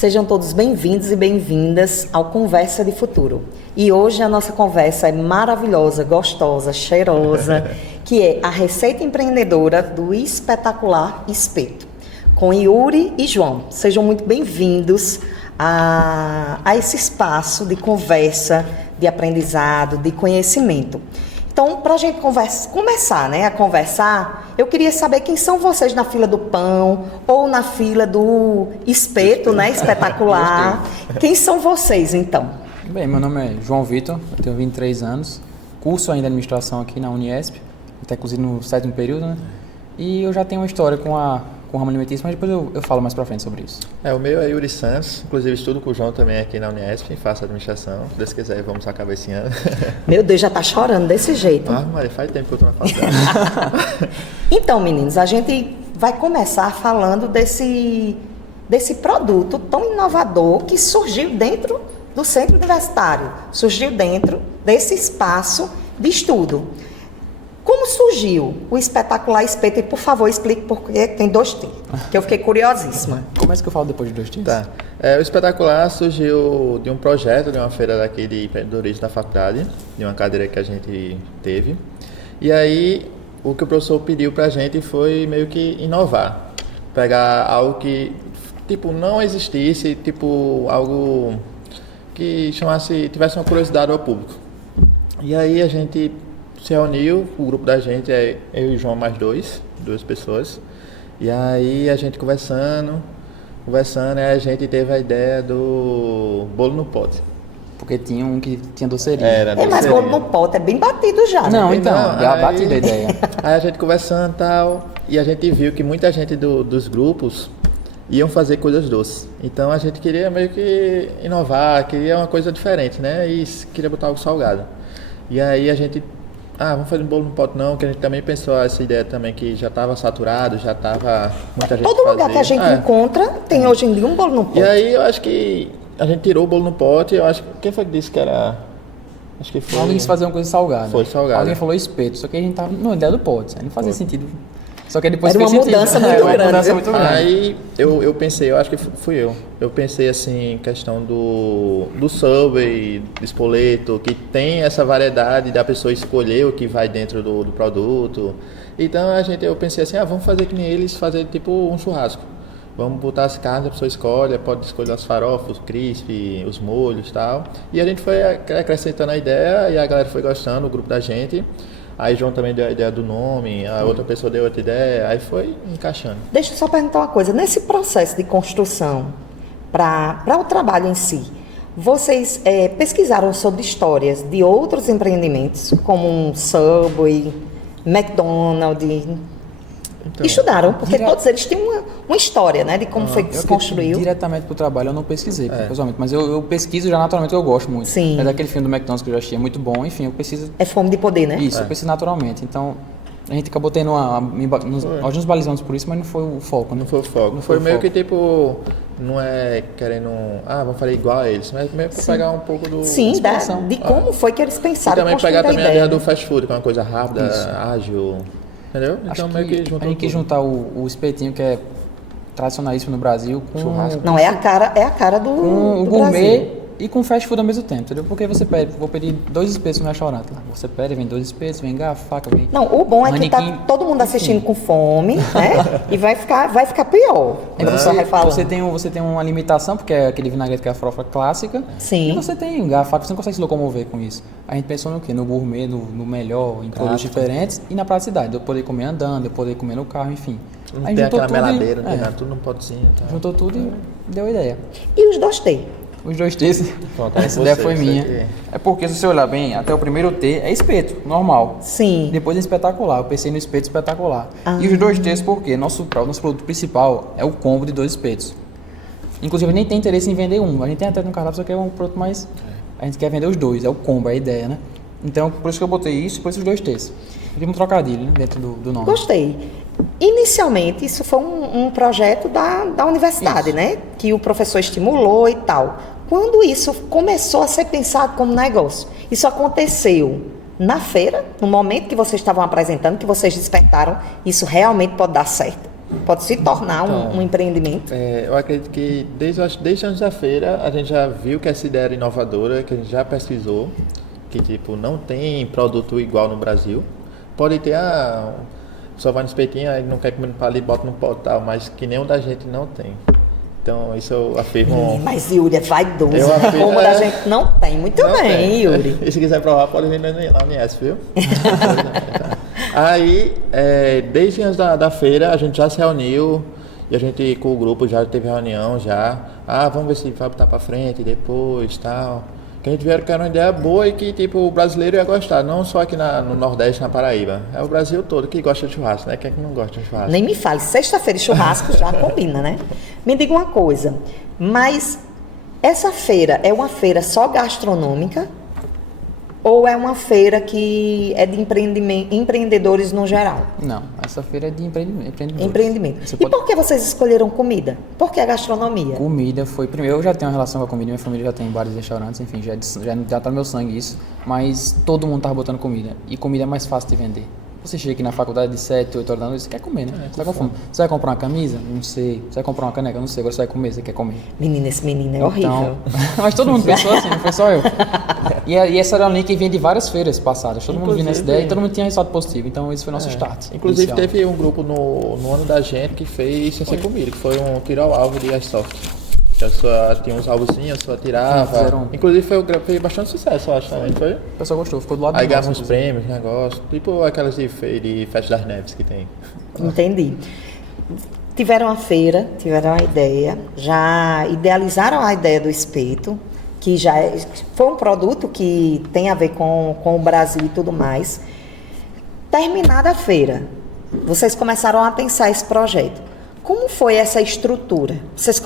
Sejam todos bem-vindos e bem-vindas ao Conversa de Futuro. E hoje a nossa conversa é maravilhosa, gostosa, cheirosa, que é a receita empreendedora do espetacular espeto, com Yuri e João. Sejam muito bem-vindos a esse espaço de conversa, de aprendizado, de conhecimento. Então, para a gente começar a conversar, eu queria saber quem são vocês na fila do pão ou na fila do espeto, né? Espetacular. Quem são vocês, então? Bem, meu nome é João Vitor, eu tenho 23 anos, curso ainda administração aqui na Uniesp, até inclusive no 7º período, né? E eu já tenho uma história com o ramo alimentício, mas depois eu falo mais pra frente sobre isso. O meu é Yuri Santos, inclusive estudo com o João também aqui na Uniesp, faço administração, se Deus quiser vamos acabar esse ano. Meu Deus, já tá chorando desse jeito. Maria, faz tempo que eu tô na faculdade. Então, meninos, a gente vai começar falando desse produto tão inovador que surgiu dentro do centro universitário, surgiu dentro desse espaço de estudo. Como surgiu o espetacular espeto? E, por favor, explique por que tem 2T, que eu fiquei curiosíssima. Começa que eu falo depois de 2T. Tá. O espetacular surgiu de um projeto, de uma feira daqui de empreendedorismo da faculdade, de uma cadeira que a gente teve. E aí, o que o professor pediu pra gente foi meio que inovar. Pegar algo que, não existisse, algo que tivesse uma curiosidade ao público. E aí a gente se reuniu, o grupo da gente é eu e o João mais duas pessoas. E aí a gente conversando, aí a gente teve a ideia do bolo no pote. Porque tinha um que tinha doceirinha. Mas bolo no pote é bem batido já, né? Não, então, já batida a ideia. Aí a gente conversando e tal, e a gente viu que muita gente dos grupos iam fazer coisas doces. Então a gente queria meio que inovar, queria uma coisa diferente, né? E queria botar algo salgado. E aí a gente, vamos fazer um bolo no pote não, que a gente também pensou essa ideia também que já estava saturado, já estava muita gente Todo lugar que a gente encontra tem hoje em dia um bolo no pote. E aí eu acho que a gente tirou o bolo no pote, eu acho que, quem foi que disse que era... Acho que foi... Alguém quis fazer uma coisa salgada. Foi salgado. Alguém falou espeto, só que a gente tava na ideia do pote, aí não fazia sentido. Só que depois era uma mudança muito grande. Aí eu pensei, eu acho que fui eu. Eu pensei assim, questão do Subway, do espoleto, que tem essa variedade da pessoa escolher o que vai dentro do produto. Então eu pensei assim, vamos fazer que nem eles, fazer tipo um churrasco. Vamos botar as carnes, a pessoa escolhe, pode escolher as farofas, o crisp, os molhos e tal. E a gente foi acrescentando a ideia e a galera foi gostando, o grupo da gente. Aí João também deu a ideia do nome, a outra pessoa deu outra ideia, aí foi encaixando. Deixa eu só perguntar uma coisa. Nesse processo de construção, para o trabalho em si, vocês pesquisaram sobre histórias de outros empreendimentos, como um Subway, McDonald's? Então, estudaram, porque todos eles têm uma história, né, de como foi que se construiu. Diretamente para o trabalho eu não pesquisei, pessoalmente, mas eu pesquiso já naturalmente, eu gosto muito. Sim. Mas aquele filme do McDonald's que eu já achei muito bom, enfim, eu preciso... É fome de poder, né? Isso, eu pesquiso naturalmente, então... A gente acabou tendo alguns balizamos por isso, mas não foi o foco, né? Não foi o foco. Não foi meio que não é querendo, vamos fazer igual a eles, mas meio para pegar um pouco do... Sim, de como foi que eles pensaram. E também pegar também a ideia do fast food, que é uma coisa rápida, ágil, entendeu? Então meio que juntou a gente quis juntar o espetinho, que é tradicionalíssimo no Brasil, com... churrasco. Não, é a cara do com o do gourmet Brasil. E com fast food ao mesmo tempo, entendeu? Porque você pede, vou pedir 2 espetos no restaurante lá. Você pede, vem 2 espetos, vem garfo, faca, vem... Não, o bom é que tá todo mundo assistindo com fome, né? E vai ficar pior. Você tem uma limitação, porque é aquele vinagrete que é a farofa clássica. Sim. E você tem garfo, faca, você não consegue se locomover com isso. A gente pensou no quê? No gourmet, no melhor, em produtos diferentes e na praticidade. Eu poder comer andando, eu poder comer no carro, enfim. Não tem aquela meladeira, não tem nada, tudo num potezinho. Tá? Juntou tudo e deu a ideia. E os 2T? Os 2T's, essa ideia foi minha. É porque se você olhar bem, até o primeiro T é espeto, normal. Sim. Depois é espetacular, eu pensei no espeto espetacular. E os 2T's por quê? Nosso produto principal é o combo de 2 espetos. Inclusive, nem tem interesse em vender um. A gente tem até no cardápio, só que é um produto mais... A gente quer vender os 2, é o combo, é a ideia, né? Então, por isso que eu botei isso e por isso os 2T's. Tive um trocadilho, né, dentro do nome. Gostei. Inicialmente, isso foi um projeto da universidade, né? Que o professor estimulou e tal. Quando isso começou a ser pensado como negócio? Isso aconteceu na feira, no momento que vocês estavam apresentando, que vocês despertaram, isso realmente pode dar certo? Pode se tornar Então, um empreendimento? Eu acredito que desde antes da feira a gente já viu que essa ideia era inovadora, que a gente já pesquisou, que tipo não tem produto igual no Brasil. Pode ter, só vai no espetinho, aí não quer comer no palito, bota no pote e tal, mas que nenhum da gente não tem. Então isso eu afirmo. Mas Yuri é vaidoso. Eu afirmo- Como a gente não tem. Muito Não bem, tem. Yuri. E se quiser provar, pode vir lá no IES, viu? Aí, desde antes da feira, a gente já se reuniu e a gente com o grupo já teve reunião já. Vamos ver se vai botar pra frente depois tal. Que a gente viu que era uma ideia boa e que tipo, o brasileiro ia gostar, não só aqui no Nordeste, na Paraíba. É o Brasil todo que gosta de churrasco, né? Quem é que não gosta de churrasco? Nem me fale, sexta-feira e churrasco já combina, né? Me diga uma coisa, mas essa feira é uma feira só gastronômica ou é uma feira que é de empreendedores no geral? Não, essa feira é de empreendimento. Empreendimento. Você E pode... por que vocês escolheram comida? Por que a gastronomia? Comida foi... Primeiro, eu já tenho uma relação com a comida, minha família já tem vários restaurantes, enfim, já tá no meu sangue isso. Mas todo mundo tava botando comida. E comida é mais fácil de vender. Você chega aqui na faculdade de 7, 8 horas da noite, você quer comer, né? Você tá com fome. Você vai comprar uma camisa? Não sei. Você vai comprar uma caneca? Não sei. Agora você vai comer, você quer comer. Menina, esse menino é horrível. Mas todo mundo pensou assim, não foi só eu. E essa era uma linha que vinha de várias feiras passadas. Todo mundo vinha nessa ideia e todo mundo tinha resultado positivo. Então esse foi nosso start. Inclusive inicial. teve um grupo no ano da gente que fez sem ser comida, que foi um tiro ao alvo de Airsoft. Que a sua tinha uns alvozinhos, a sua tirava. Fizeram. Inclusive fez bastante sucesso, eu acho também, foi? O pessoal gostou, ficou do lado Aí do ganhava nosso, uns prêmios, negócio, tipo aquelas de Festa das Neves que tem. Entendi. Tiveram a feira, tiveram a ideia, já idealizaram a ideia do espeto, que foi um produto que tem a ver com o Brasil e tudo mais. Terminada a feira, vocês começaram a pensar esse projeto. Como foi essa estrutura? Vocês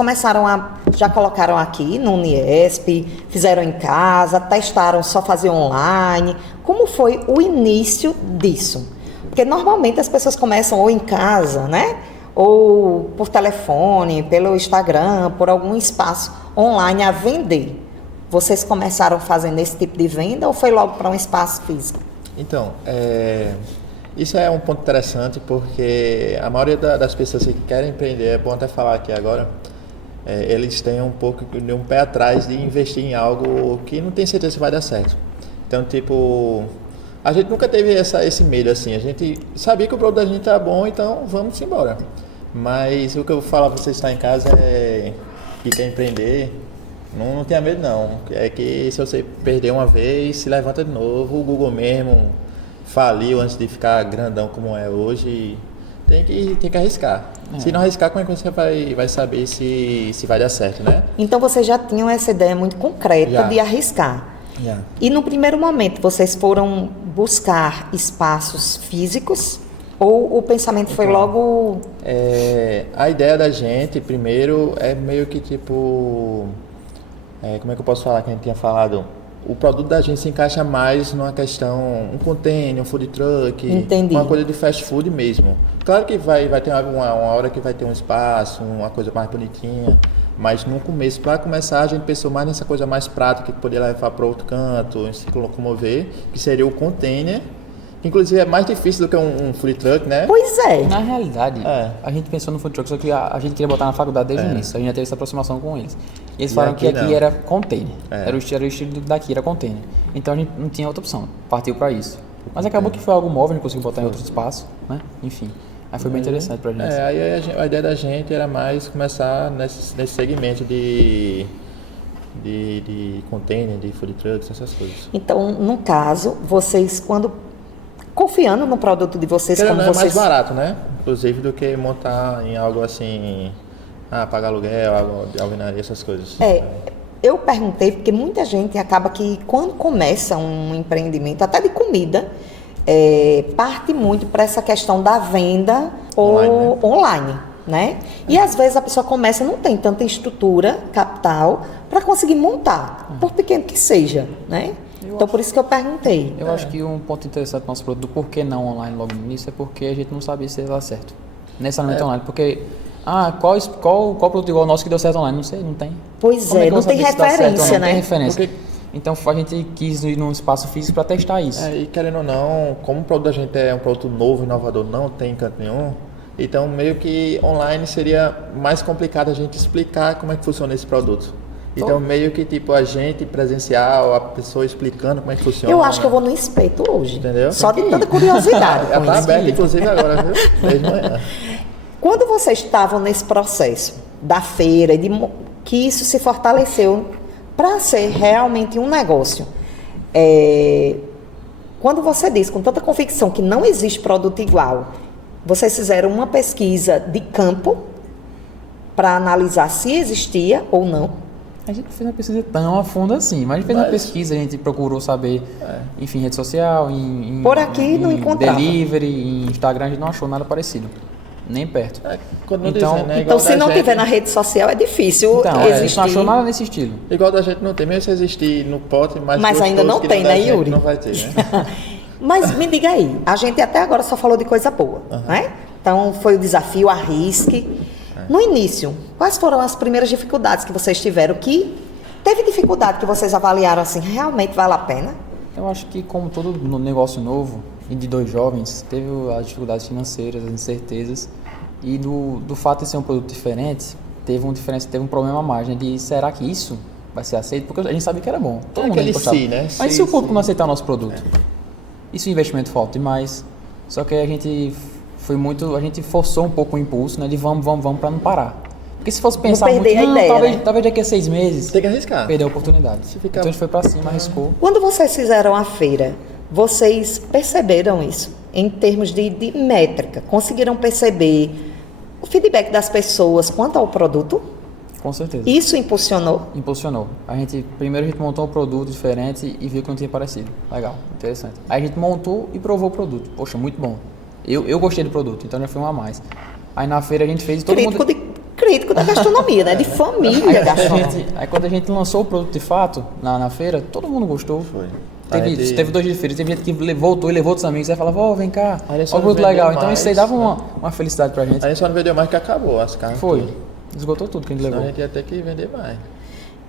já colocaram aqui no Uniesp, fizeram em casa, testaram só fazer online? Como foi o início disso? Porque normalmente as pessoas começam ou em casa, né? Ou por telefone, pelo Instagram, por algum espaço online a vender. Vocês começaram fazendo esse tipo de venda ou foi logo para um espaço físico? Então, isso é um ponto interessante porque a maioria das pessoas que querem empreender, é bom até falar aqui agora, eles têm um pouco de um pé atrás de investir em algo que não tem certeza se vai dar certo. Então, tipo, a gente nunca teve esse medo assim, a gente sabia que o produto da gente era bom, então vamos embora. Mas o que eu vou falar para você estar em casa que quer empreender, não tenha medo não. É que se você perder uma vez, se levanta de novo, o Google mesmo faliu antes de ficar grandão como é hoje, tem que arriscar. Se não arriscar, como é que você vai saber se vai dar certo, né? Então vocês já tinham essa ideia muito concreta de arriscar. E no primeiro momento, vocês foram buscar espaços físicos ou o pensamento foi logo... A ideia da gente, primeiro, é meio que tipo... como é que eu posso falar que a gente tinha falado? O produto da gente se encaixa mais numa questão, um container, um food truck, Entendi. Uma coisa de fast food mesmo. Claro que vai ter uma hora que vai ter um espaço, uma coisa mais bonitinha, mas no começo, para começar, a gente pensou mais nessa coisa mais prática que poderia levar para outro canto, se locomover, que seria o container, que inclusive é mais difícil do que um food truck, né? Pois é. Na realidade, a gente pensou no food truck, só que a gente queria botar na faculdade desde o início. A gente já teve essa aproximação com eles. E eles falaram que aqui era container. Era o estilo daqui, era container. Então a gente não tinha outra opção. Partiu para isso. Mas acabou que foi algo móvel, a gente conseguiu botar em outro espaço, né? Enfim. Aí foi bem interessante pra gente. Aí a ideia da gente era mais começar nesse segmento de container, de food trucks, essas coisas. Então, no caso, vocês confiando no produto de vocês, como É vocês... mais barato, né? Inclusive do que montar em algo assim, pagar aluguel, algo de alvenaria, essas coisas. Eu perguntei porque muita gente acaba que quando começa um empreendimento, até de comida, parte muito para essa questão da venda online, né? E às vezes a pessoa começa, não tem tanta estrutura, capital, para conseguir montar, por pequeno que seja, né? Então, por isso que eu perguntei. Eu acho que um ponto interessante do nosso produto, do porquê não online logo no início, é porque a gente não sabia se ia dar certo. Necessariamente online, porque... qual produto igual ao nosso que deu certo online? Não sei, não tem. Pois Como é que eu não vou tem saber se dá certo ou referência, não? né? Tem referência. Porque... Então a gente quis ir num espaço físico para testar isso. E querendo ou não, como o produto da gente é um produto novo, inovador, não tem em canto nenhum, Então, meio que online seria mais complicado a gente explicar como é que funciona esse produto. Então, meio que tipo a gente presencial, a pessoa explicando como é que funciona. Eu acho que eu vou no espeto hoje. Entendeu? Só de tanta curiosidade. Já com tá isso. aberto, inclusive, agora, viu? Desde manhã. Quando vocês estavam nesse processo da feira, que isso se fortaleceu para ser realmente um negócio, quando você diz com tanta convicção que não existe produto igual, vocês fizeram uma pesquisa de campo para analisar se existia ou não? A gente não fez uma pesquisa tão a fundo assim, mas a gente fez uma pesquisa, a gente procurou saber, enfim, rede social, Por aqui não encontrava. delivery, em Instagram, a gente não achou nada parecido, nem perto. Quando Então- dizem, né? Então, Igual se da não gente- tiver na rede social, é difícil Então, a gente existir. não achou nada nesse estilo. Igual da gente não tem, mesmo se existir no pote, Mas gostoso ainda não que tem, da né, gente, Yuri? Não vai ter, né? Mas me diga aí, a gente até agora só falou de coisa boa, né? Então foi o desafio, arrisque. No início, quais foram as primeiras dificuldades que vocês tiveram? Que teve dificuldade que vocês avaliaram assim, realmente vale a pena? Eu acho que, como todo negócio novo, e de dois jovens, teve as dificuldades financeiras, as incertezas, e do fato de ser um produto diferente, teve um problema a mais, né? De será que isso vai ser aceito? Porque a gente sabia que era bom. Todo mundo Aquele gostava. si, né? Mas Si, se o público si. não aceitar o nosso produto? E se o investimento falta demais? Só que a gente forçou um pouco o impulso, né? De vamos para não parar. Porque se fosse pensar perder muito, a ideia, talvez, né? talvez daqui a 6 meses, Tem que arriscar. perder a oportunidade. Se ficar- Então a gente foi para cima, arriscou. Quando vocês fizeram a feira, vocês perceberam isso em termos de métrica? Conseguiram perceber o feedback das pessoas quanto ao produto? Com certeza. Isso impulsionou? Impulsionou. Primeiro a gente montou um produto diferente e viu que não tinha parecido. Legal, interessante. Aí a gente montou e provou o produto. Poxa, muito bom. Eu gostei do produto, então já foi um a mais. Aí na feira a gente fez todo mundo... Crítico da gastronomia, né? De família gastronômica. Aí quando a gente lançou o produto de fato na feira, todo mundo gostou. Foi. Teve 2 dias de feira, teve gente que voltou e levou outros amigos. Aí falava, vem cá, Aí olha só o produto vendeu legal. Então mais, isso aí dava né? uma felicidade pra gente. A gente só não vendeu mais que acabou as carnes. Foi. tudo. Esgotou tudo que a gente Senão a levou. gente ia ter que vender mais.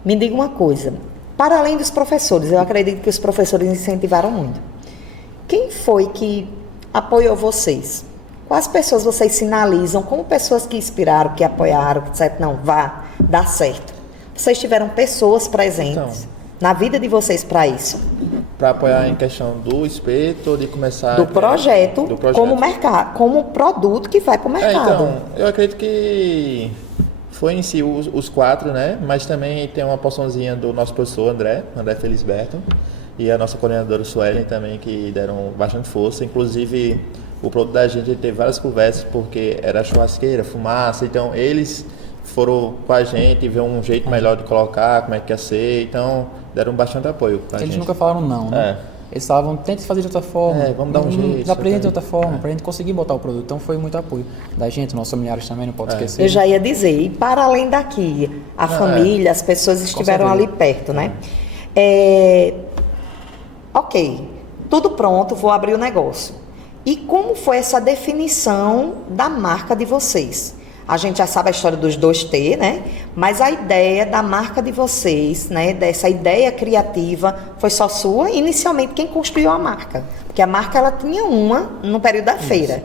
Me diga uma coisa. Para além dos professores, eu acredito que os professores incentivaram muito. Quem foi que apoiou vocês? Quais pessoas vocês sinalizam como pessoas que inspiraram, que apoiaram, que disseram, não, vá, dá certo? Vocês tiveram pessoas presentes na vida de vocês para isso? Para apoiar em questão do espeto, ou de começar... Do projeto, do projeto. como mercado, como produto que vai para o mercado. Então, eu acredito que foi em si os 4, né? Mas também tem uma porçãozinha do nosso professor André Felisberto, e a nossa coordenadora Suelen também, que deram bastante força. Inclusive, o produto da gente teve várias conversas, porque era churrasqueira, fumaça, então eles foram com a gente, ver um jeito melhor de colocar, como é que ia ser, então deram bastante apoio pra Eles gente. nunca falaram não, né? Eles falavam, tente fazer de outra forma. Vamos dar um jeito, Dá pra gente de sabe? outra forma, pra gente conseguir botar o produto. Então foi muito apoio da gente, nossos familiares também, não pode esquecer. Eu já ia dizer, e para além daqui, a família, as pessoas estiveram ali certeza. perto, né? Ok, tudo pronto, vou abrir o negócio. E como foi essa definição da marca de vocês? A gente já sabe a história dos 2T, né? Mas a ideia da marca de vocês, né? Dessa ideia criativa, foi só sua? Inicialmente, quem construiu a marca? Porque a marca, ela tinha uma no período da feira.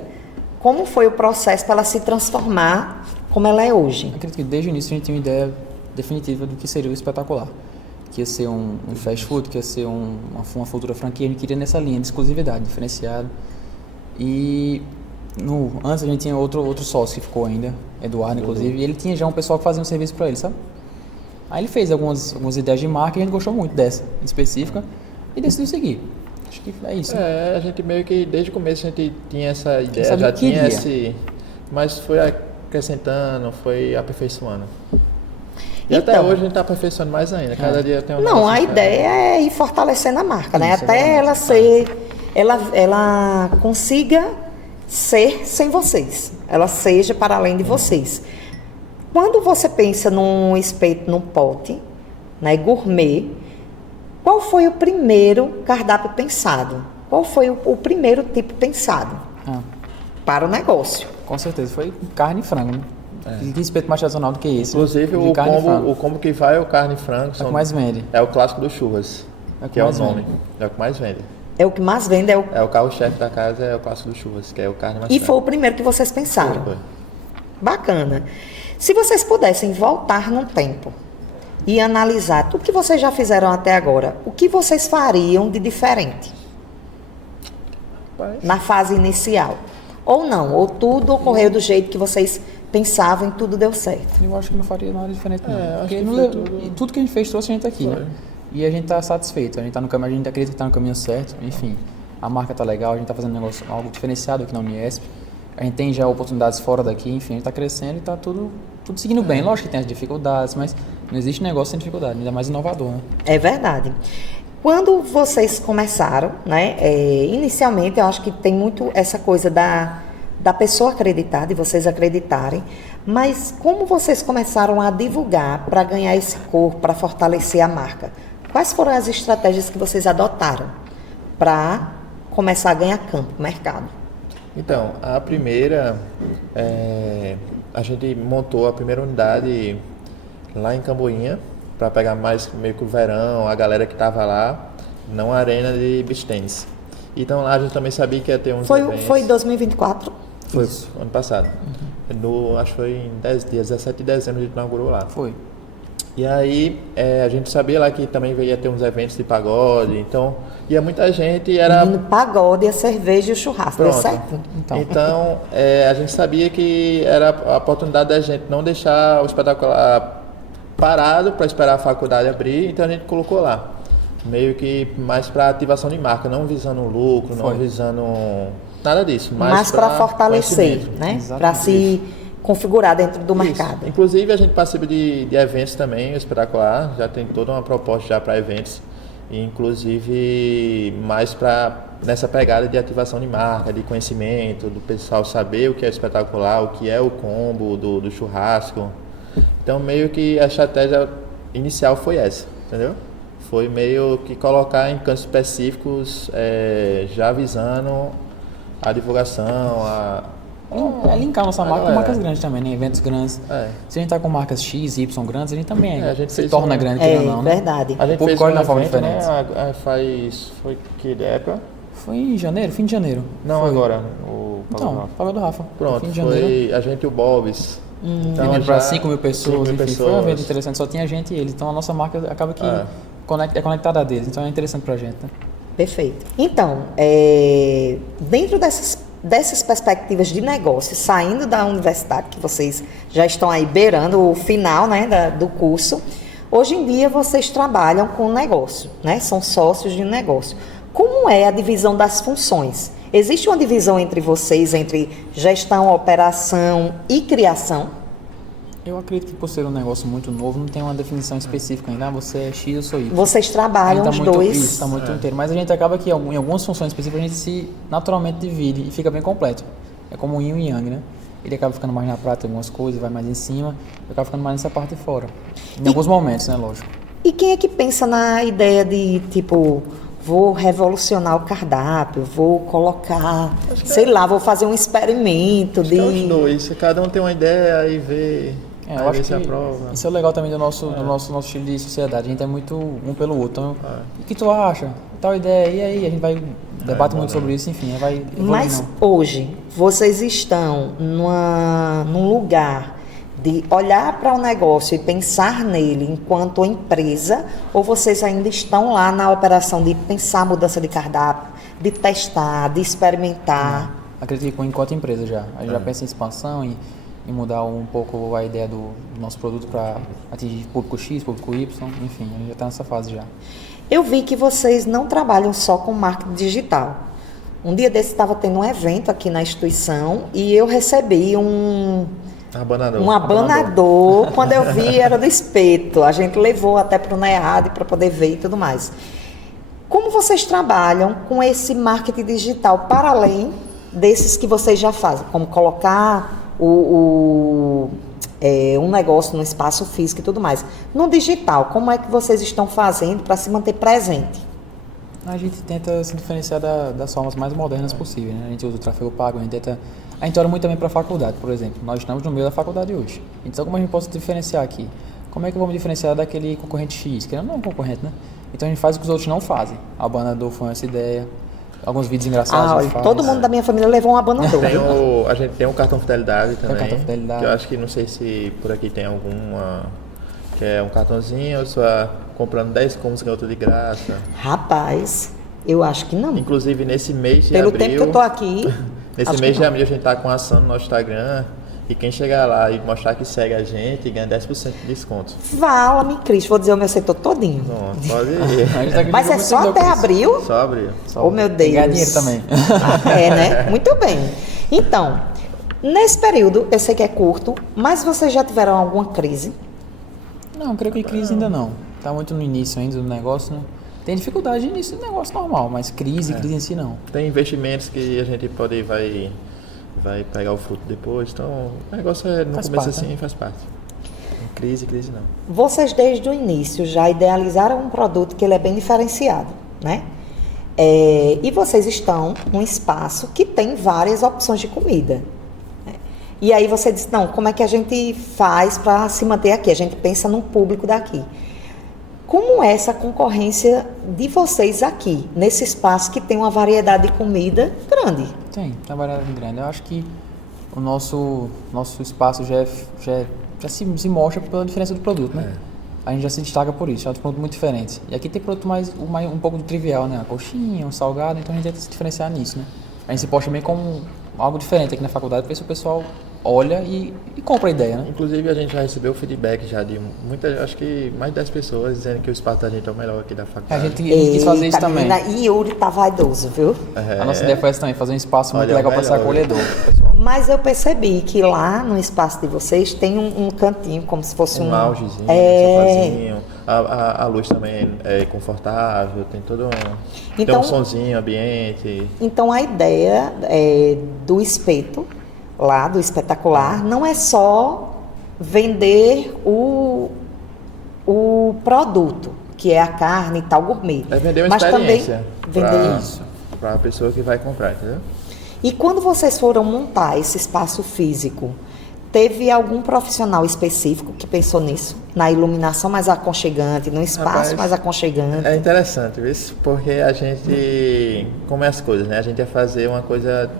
Como foi o processo para ela se transformar como ela é hoje? Acredito que desde o início a gente tinha uma ideia definitiva do que seria o espetacular. Que ia ser um fast food, que ia ser uma futura franquia. A gente queria nessa linha de exclusividade, diferenciado. E antes a gente tinha outro sócio que ficou ainda, Eduardo, inclusive, e ele tinha já um pessoal que fazia um serviço para ele, sabe? Aí ele fez algumas ideias de marca e a gente gostou muito dessa, em específica, e decidiu seguir. Acho que é isso. A gente meio que desde o começo a gente tinha essa ideia, sabia já que tinha queria. mas foi acrescentando, foi aperfeiçoando. E Então, até hoje a gente está aperfeiçoando mais ainda, cada dia tem um Não, negócio a diferente. ideia é ir fortalecendo a marca, né? Isso, Até ela ela consiga ser sem vocês. Ela seja para além de vocês. Quando você pensa num espeto, num pote, né, gourmet, qual foi o primeiro cardápio pensado? Qual foi o primeiro tipo pensado para o negócio? Com certeza, foi carne e frango, né? Que espeto mais tradicional do que esse. Inclusive de carne e frango. o combo que vai é o carne e frango. É o que mais vende. É o clássico do churras, É o que que é o mais nome. vende. É o que mais vende. É o que mais vende, É o carro-chefe da casa, é o Clássico do Churras, que é o carne mais E frango. foi o primeiro que vocês pensaram. Foi. Bacana. Se vocês pudessem voltar no tempo e analisar tudo que vocês já fizeram até agora, o que vocês fariam de diferente Rapaz, na fase inicial? Ou não? Ou tudo ocorreu do jeito que vocês pensavam e tudo deu certo? Eu acho que não faria nada diferente, não. acho Porque que não foi leu- tudo- e tudo que a gente fez trouxe a gente aqui, Foi. né? E a gente tá satisfeito, a gente tá no caminho, a gente acredita que tá no caminho certo, enfim. A marca tá legal, a gente tá fazendo algo diferenciado aqui na Uniesp. A gente tem já oportunidades fora daqui, enfim, a gente tá crescendo e tá tudo seguindo bem. Lógico que tem as dificuldades, mas não existe negócio sem dificuldade, ainda mais inovador, né? É verdade. Quando vocês começaram, né? Inicialmente, eu acho que tem muito essa coisa da pessoa acreditar, de vocês acreditarem, mas como vocês começaram a divulgar para ganhar esse corpo, para fortalecer a marca? Quais foram as estratégias que vocês adotaram para começar a ganhar campo, mercado? Então, a primeira, a gente montou a primeira unidade lá em Camboinha, para pegar mais meio que o verão, a galera que estava lá, numa arena de beach tennis. Então lá a gente também sabia que ia ter uns eventos. Foi em 2024? Foi ano passado. Acho que foi em 10 dias, 17 de dezembro a gente inaugurou lá. Foi. E aí a gente sabia lá que também ia ter uns eventos de pagode, então ia muita gente e era... No pagode, a cerveja e o churrasco, deu Pronto. certo? Então, a gente sabia que era a oportunidade da gente não deixar o espetacular parado para esperar a faculdade abrir, então a gente colocou lá. Meio que mais para ativação de marca, não visando lucro, não visando nada disso. Mas para fortalecer, conhecimento. né? Para se configurar dentro do Isso. mercado. Inclusive a gente participa de eventos também, o espetacular, já tem toda uma proposta já para eventos, e inclusive mais para nessa pegada de ativação de marca, de conhecimento, do pessoal saber o que é espetacular, o que é o combo do churrasco. Então meio que a estratégia inicial foi essa, entendeu? Foi meio que colocar em cantos específicos, já avisando a divulgação, Linkar nossa marca com galera. marcas grandes também, né? Eventos grandes. Se a gente tá com marcas X, Y grandes, a gente também a gente se fez torna um- grande, É querendo ou não, né? verdade. A gente O fez público olha de uma forma evento, diferente. né? Foi que época? Foi em janeiro, fim de janeiro. Não, Foi. agora. O Então, Pago do Rafa. Pronto, Fim de janeiro. foi a gente e o Bob's. Então, Evento para 5 mil pessoas, 5.000 enfim, foi um evento pessoas. interessante, só tinha a gente e eles. Então a nossa marca acaba que É. é conectada a deles, então é interessante pra gente, né? Perfeito. Então, dentro dessas perspectivas de negócio, saindo da universidade, que vocês já estão aí beirando o final, né, do curso, hoje em dia vocês trabalham com negócio, né? São sócios de um negócio. Como é a divisão das funções? Existe uma divisão entre vocês, entre gestão, operação e criação? Eu acredito que por ser um negócio muito novo, não tem uma definição específica ainda. Ah, você é X, eu sou Y. Vocês trabalham Ainda os tá muito, dois. Isso, tá muito inteiro. Mas a gente acaba que em algumas funções específicas a gente se naturalmente divide e fica bem completo. É como o yin e yang, né? Ele acaba ficando mais na prata em algumas coisas, vai mais em cima, eu acabo ficando mais nessa parte de fora. Em alguns momentos, né? Lógico. E quem é que pensa na ideia de, tipo, vou revolucionar o cardápio, vou colocar, sei lá, vou fazer um experimento Acho que é os de... dois. Cada um tem uma ideia e vê. É, aí eu acho vê se que aprova. isso é legal também do nosso estilo de sociedade. A gente é muito um pelo outro. Então, o que tu acha? Tal ideia, e aí? A gente vai debate muito sobre isso, enfim, vai evoluindo. Mas hoje, vocês estão num lugar de olhar para o negócio e pensar nele enquanto empresa, ou vocês ainda estão lá na operação de pensar a mudança de cardápio, de testar, de experimentar? Acredito que enquanto empresa já. A gente já pensa em expansão, em mudar um pouco a ideia do nosso produto para atingir público X, público Y, enfim, a gente já está nessa fase já. Eu vi que vocês não trabalham só com marketing digital. Um dia desse estava tendo um evento aqui na instituição e eu recebi um abanador. Quando eu vi, era do espeto. A gente levou até para o NEAD para poder ver e tudo mais. Como vocês trabalham com esse marketing digital para além desses que vocês já fazem? Como colocar um negócio no espaço físico e tudo mais. No digital, como é que vocês estão fazendo para se manter presente? A gente tenta se diferenciar das formas mais modernas possíveis, né? A gente usa o tráfego pago, a gente olha muito também para a faculdade, por exemplo. Nós estamos no meio da faculdade hoje. Então, como a gente pode se diferenciar aqui? Como é que eu vou me diferenciar daquele concorrente X? Que não é um concorrente, né? Então, a gente faz o que os outros não fazem. A Banador foi essa ideia. alguns vídeos engraçados. Ah, a olha, gente faz. todo mundo da minha família levou um abanador. A gente tem um cartão fidelidade também. cartão fidelidade. Que eu acho que não sei se por aqui tem alguma. Que é um cartãozinho, só comprando 10 combos ganha outro de graça. Rapaz, eu acho que não. Inclusive nesse mês de Pelo abril. tempo que eu tô aqui. Nesse acho mês que de não. abril a gente tá com ação no nosso Instagram. E quem chegar lá e mostrar que segue a gente ganha 10% de desconto. Fala-me, Cris, vou dizer o meu setor todinho. Pronto, pode A ir. gente tá aqui Mas é muito só louco até isso. abril? Só abril. Só Oh, meu tem que ganhar Deus. dinheiro também. É, né? Muito bem. Então, nesse período, eu sei que é curto, mas vocês já tiveram alguma crise? Não, creio que crise ainda não. Tá muito no início ainda do negócio, né? Tem dificuldade no início do negócio normal, mas crise em si não. Tem investimentos que a gente vai pegar o fruto depois. Então, o negócio é no Faz começo parte, assim, faz parte. Crise não. Vocês, desde o início, já idealizaram um produto que ele é bem diferenciado, né? E vocês estão num espaço que tem várias opções de comida. Né? E aí você disse, não, como é que a gente faz para se manter aqui? A gente pensa no público daqui. Como é essa concorrência de vocês aqui, nesse espaço que tem uma variedade de comida grande? Tem uma variedade grande. Eu acho que o nosso espaço já se mostra pela diferença do produto, né? A gente já se destaca por isso, é um produto muito diferente. E aqui tem produto um pouco do trivial, né? A coxinha, um salgado, então a gente tenta se diferenciar nisso, né? A gente se posta meio como algo diferente aqui na faculdade, para ver se o pessoal olha e compra a ideia, né? Inclusive a gente já recebeu feedback já de acho que mais de 10 pessoas dizendo que o espaço da gente é o melhor aqui da A faculdade. gente quis fazer isso Eita, também. menina, e Yuri tá vaidoso, viu? A nossa ideia foi essa também, fazer um espaço muito Olha, legal para ser melhor. acolhedor, pessoal. Mas eu percebi que lá no espaço de vocês tem um cantinho, como se fosse Um um loungezinho, sofazinho. A luz também é confortável, tem todo tem Então- um sonzinho, ambiente. Então a ideia do espeto, lá do espetacular, não é só vender o produto, que é a carne e tal, gourmet. É vender uma mas experiência também vender isso. para a pessoa que vai comprar, entendeu? E quando vocês foram montar esse espaço físico, teve algum profissional específico que pensou nisso? Na iluminação mais aconchegante, no espaço Rapaz, mais aconchegante? É interessante isso, porque a gente, como é as coisas, né? A gente ia fazer uma coisa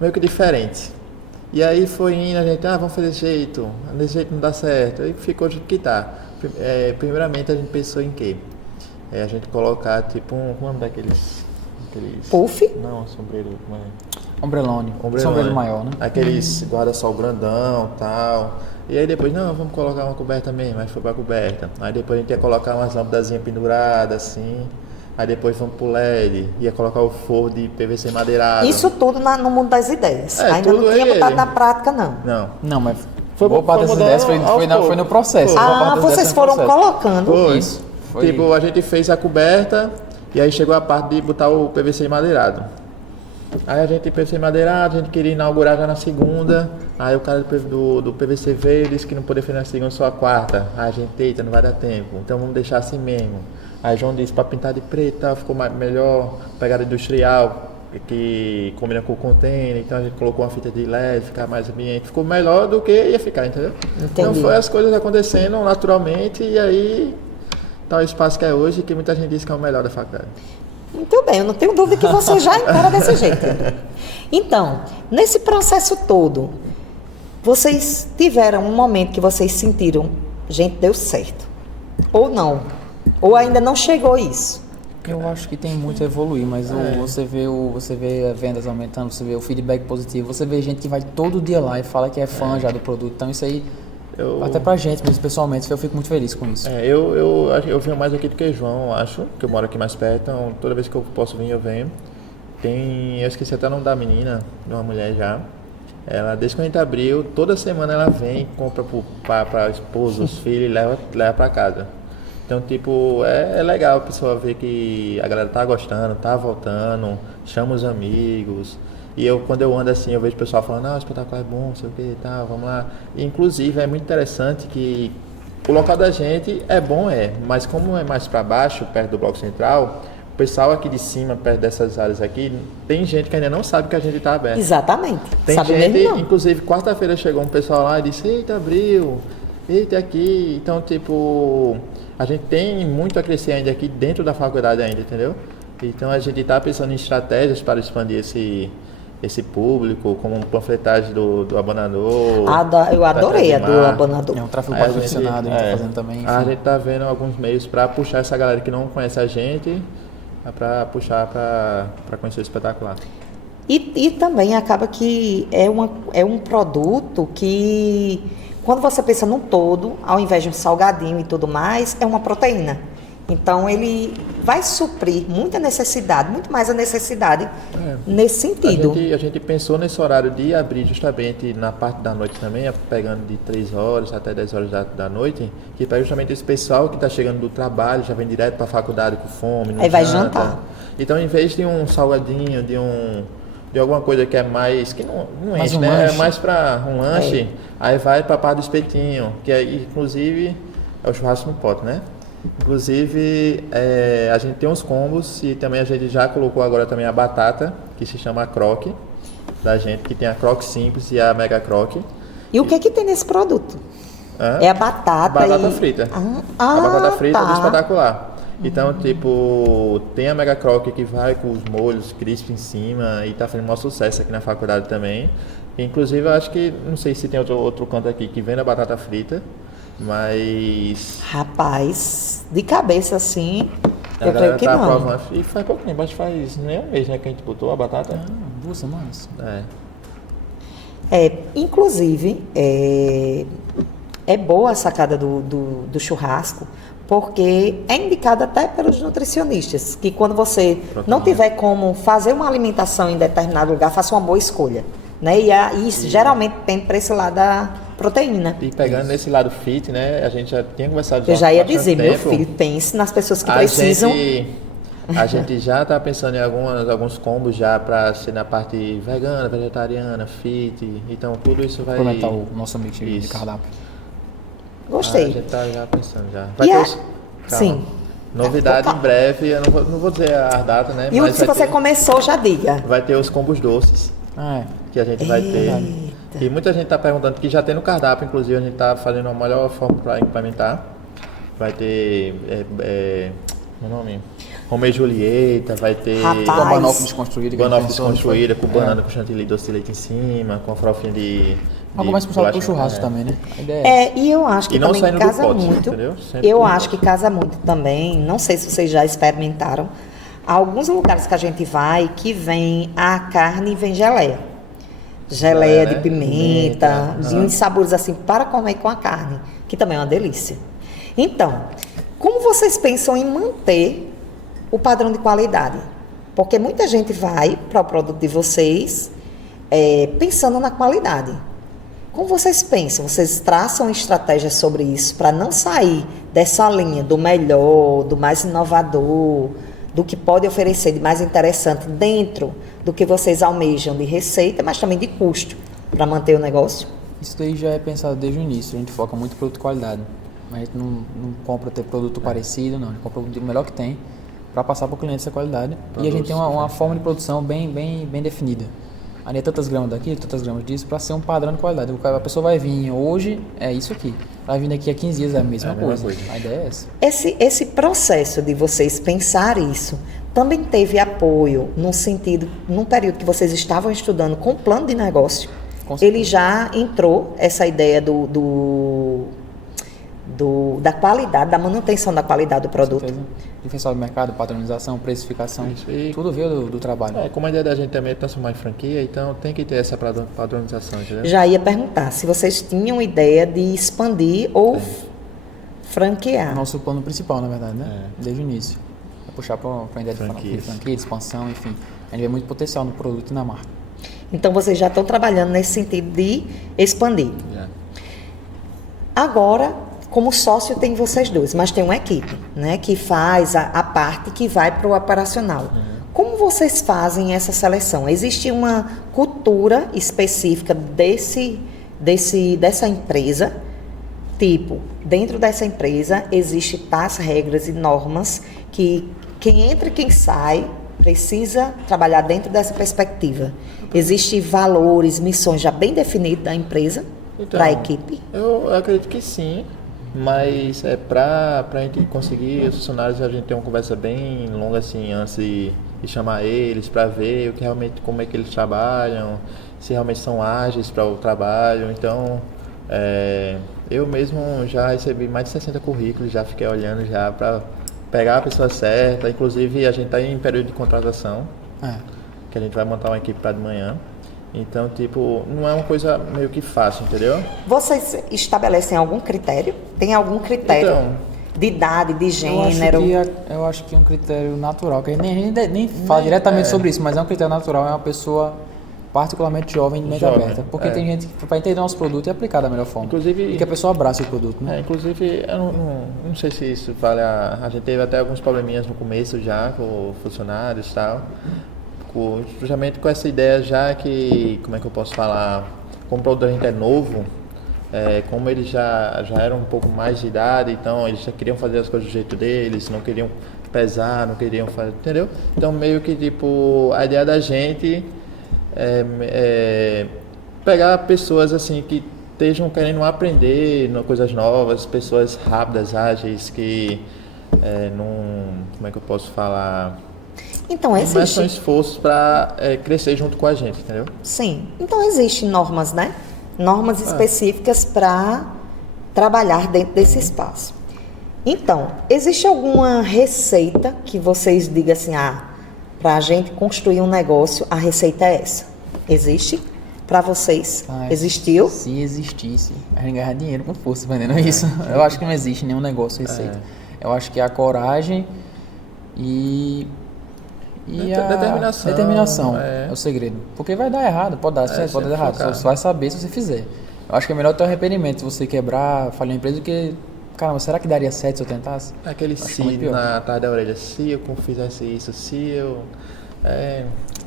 meio que diferente. E aí foi indo, a gente, vamos fazer desse jeito não dá certo. Aí ficou do jeito que tá. Primeiramente a gente pensou em quê? A gente colocar tipo como é o nome daqueles... Puff? Não, sombreiro, como é? Ombrelone. Ombrelone. Sombreiro maior, né? Aqueles guarda-sol grandão e tal. E aí depois, não, vamos colocar uma coberta mesmo, aí foi pra coberta. Aí depois a gente ia colocar umas lâmpadazinhas penduradas assim. Aí depois vamos pro LED, ia colocar o forro de PVC madeirado. Isso tudo no mundo das ideias. Ainda tudo não tinha ele. botado na prática, não. Não. Não, mas Foi- boa parte foi dessas ideias mudando foi aos no processo. poucos. Boa parte das ideias Vocês foi no foram processo. colocando. Foi. Isso. Foi. Tipo, a gente fez a coberta e aí chegou a parte de botar o PVC madeirado. Aí a gente PVC madeirado, a gente queria inaugurar já na segunda. Aí o cara do PVC veio e disse que não podia fazer na segunda, só a quarta. Aí a gente, eita, não vai dar tempo. Então vamos deixar assim mesmo. Aí João disse para pintar de preto e tal, ficou melhor, pegada industrial, que combina com o container, então a gente colocou uma fita de LED, ficar mais ambiente, ficou melhor do que ia ficar, entendeu? Então Entendi. foi as coisas acontecendo naturalmente e aí tá o espaço que é hoje, que muita gente diz que é o melhor da faculdade. Muito bem, eu não tenho dúvida que você já encara desse jeito. Então, nesse processo todo, vocês tiveram um momento que vocês sentiram, gente, deu certo. Ou não. Ou ainda não chegou isso. Eu acho que tem muito a evoluir, mas você vê vendas aumentando, você vê o feedback positivo, você vê gente que vai todo dia lá e fala que é fã já do produto, então isso aí, até pra gente mesmo pessoalmente, eu fico muito feliz com isso. Eu venho mais aqui do que João, acho, que eu moro aqui mais perto, então toda vez que eu posso vir eu venho. Eu esqueci até o nome da menina, de uma mulher já. Ela, desde que a gente abriu, toda semana ela vem, compra pra esposa, os filhos e leva pra casa. Então, tipo, é legal a pessoa ver que a galera tá gostando, tá voltando, chama os amigos. E quando eu ando assim, eu vejo o pessoal falando, o espetáculo é bom, não sei o que e tal, vamos lá. E, inclusive, é muito interessante que o local da gente é bom, mas como é mais pra baixo, perto do Bloco Central, o pessoal aqui de cima, perto dessas áreas aqui, tem gente que ainda não sabe que a gente tá aberto. Exatamente. Tem Sabe gente, mesmo não? inclusive, quarta-feira chegou um pessoal lá e disse, eita, abriu, eita, aqui. Então, tipo, a gente tem muito a crescer ainda aqui dentro da faculdade ainda, entendeu? Então a gente está pensando em estratégias para expandir esse público, como um panfletagem do abonador. Eu adorei a do abonador. É um tráfego Aí a patrocinado, a gente gente- tá fazendo também. A Enfim. gente tá vendo alguns meios para puxar essa galera que não conhece a gente, para puxar para conhecer o espetacular. E também acaba que é um produto que, quando você pensa num todo, ao invés de um salgadinho e tudo mais, é uma proteína. Então, ele vai suprir muita necessidade, muito mais a necessidade nesse sentido. A gente pensou nesse horário de abrir justamente na parte da noite também, pegando de 3 horas até 10 horas da noite, que para justamente esse pessoal que está chegando do trabalho, já vem direto para a faculdade com fome, não Aí vai janta. jantar. Então, em vez de um salgadinho, de alguma coisa que é mais, que não Mais enche, um né? É lanche. mais para um lanche, aí vai para a parte do espetinho, que aí, inclusive, é o churrasco no pote, né? Inclusive, a gente tem uns combos e também a gente já colocou agora também a batata, que se chama croque, da gente, que tem a croque simples e a mega croque. E o que é que tem nesse produto? Hã? É a batata frita. Ah, A batata frita do tá. espetacular. Então, tipo, tem a mega croque que vai com os molhos crisp em cima e tá fazendo um maior sucesso aqui na faculdade também. Inclusive, eu acho que, não sei se tem outro canto aqui que vende a batata frita, mas Rapaz, de cabeça assim, a eu creio galera que tá não. aprovando. E faz pouquinho, mas faz nem um mês, né, que a gente botou a batata. 2 semanas. Inclusive, é boa a sacada do churrasco, porque é indicado até pelos nutricionistas, que quando você não tiver como fazer uma alimentação em determinado lugar, faça uma boa escolha. Né? E geralmente tem para esse lado da proteína. E pegando nesse lado fit, né, a gente já tinha conversado Eu já ia bastante dizer, meu tempo. filho, pense nas pessoas que precisam. A gente já está pensando em alguns combos já para ser na parte vegana, vegetariana, fit. Então tudo isso vai. Complementar o nosso mix de Isso. cardápio. Gostei. A gente está já pensando já. E Calma. sim. Novidade em breve, eu não vou dizer a data, né? E mas se vai você ter, começou, já diga. vai ter os combos doces que a gente vai ter. Eita. E muita gente está perguntando, que já tem no cardápio, inclusive a gente está fazendo a melhor forma para implementar. Vai ter. Meu nome? Romeu e Julieta, vai ter. Rapaz. Com a banoffee desconstruída. que a gente Banoffee pensou, não foi? desconstruída, com banana com chantilly doce de leite em cima, com a farofinha de Algo mais puxado pro bolacha, churrasco também, né? A ideia é essa. E eu acho que E não também saindo do casa pote, muito. entendeu? Sempre Eu do acho pote. que casa muito também. Não sei se vocês já experimentaram. Alguns lugares que a gente vai que vem a carne e vem geleia. Geleia de né? pimenta, de Aham. uns sabores assim para comer com a carne, que também é uma delícia. Então, como vocês pensam em manter o padrão de qualidade? Porque muita gente vai para o produto de vocês pensando na qualidade. Como vocês pensam? Vocês traçam estratégias sobre isso para não sair dessa linha do melhor, do mais inovador, do que pode oferecer de mais interessante dentro do que vocês almejam de receita, mas também de custo para manter o negócio? Isso daí já é pensado desde o início. A gente foca muito em produto de qualidade. A gente não compra ter produto parecido, não. A gente compra o melhor que tem para passar para o cliente essa qualidade. E a gente tem uma forma de produção bem definida. Ali é tantas gramas daquilo, tantas gramas disso, para ser um padrão de qualidade. A pessoa vai vir hoje, é isso aqui. Vai vir daqui a 15 dias, é a mesma coisa. A ideia é essa. Esse processo de vocês pensar isso também teve apoio num período que vocês estavam estudando com plano de negócio. Com certeza. Ele já entrou essa ideia da qualidade, da manutenção da qualidade do produto. Com certeza. Diferencial do mercado, padronização, precificação, Isso. E- tudo veio do trabalho. Como a ideia da gente também é transformar em franquia, então tem que ter essa padronização, entendeu? Já ia perguntar se vocês tinham ideia de expandir ou franquear. Nosso plano principal, na verdade, né? Desde o início. É puxar para a ideia de Franquias. franquia, de expansão, enfim. A gente vê muito potencial no produto e na marca. Então vocês já estão trabalhando nesse sentido de expandir. Já. Agora, como sócio tem vocês dois, mas tem uma equipe, né, que faz a parte que vai para o operacional. Como vocês fazem essa seleção? Existe uma cultura específica dessa empresa? Tipo, dentro dessa empresa existe tais regras e normas que quem entra e quem sai precisa trabalhar dentro dessa perspectiva. Existem valores, missões já bem definidos da empresa para a equipe? Eu acredito que sim. Mas pra gente conseguir os funcionários, a gente tem uma conversa bem longa assim, antes de chamar eles, para ver o que realmente, como é que eles trabalham, se realmente são ágeis para o trabalho. Então, eu mesmo já recebi mais de 60 currículos, já fiquei olhando já para pegar a pessoa certa. Inclusive, a gente está em período de contratação, que a gente vai montar uma equipe para de manhã. Então, tipo, não é uma coisa meio que fácil, entendeu? Vocês estabelecem algum critério? Tem algum critério Então, de idade, de gênero? Eu acho que é um critério natural, que a gente nem fala diretamente sobre isso, mas é um critério natural, é uma pessoa particularmente jovem de mente aberta. Porque tem gente que vai entender nosso produto e aplicar da melhor forma. Inclusive, e que a pessoa abrace o produto, né? Inclusive, eu não sei se isso vale a gente teve até alguns probleminhas no começo já com funcionários e tal. Justamente com essa ideia já que, como é que eu posso falar, como o produto da gente é novo, como eles já eram um pouco mais de idade, então eles já queriam fazer as coisas do jeito deles, não queriam pesar, não queriam fazer, entendeu? Então meio que tipo, a ideia da gente é pegar pessoas assim que estejam querendo aprender coisas novas, pessoas rápidas, ágeis, que como é que eu posso falar? Então, Começam esforços para crescer junto com a gente, entendeu? Sim. Então, existem normas, né? Normas específicas para trabalhar dentro desse espaço. Então, existe alguma receita que vocês digam assim, para a gente construir um negócio, a receita é essa? Existe? Para vocês? Existiu? Se existisse, a gente ganhar dinheiro com força vendendo isso. Eu acho que não existe nenhum negócio receita. Eu acho que é a coragem e determinação é o segredo. Porque vai dar errado, pode dar certo, pode dar errado. Só vai saber se você fizer. Eu acho que é melhor ter um arrependimento se você quebrar, falhar uma empresa, do que, caramba, será que daria certo se eu tentasse? Aquele se na tarde da orelha, se eu fizesse isso, se eu...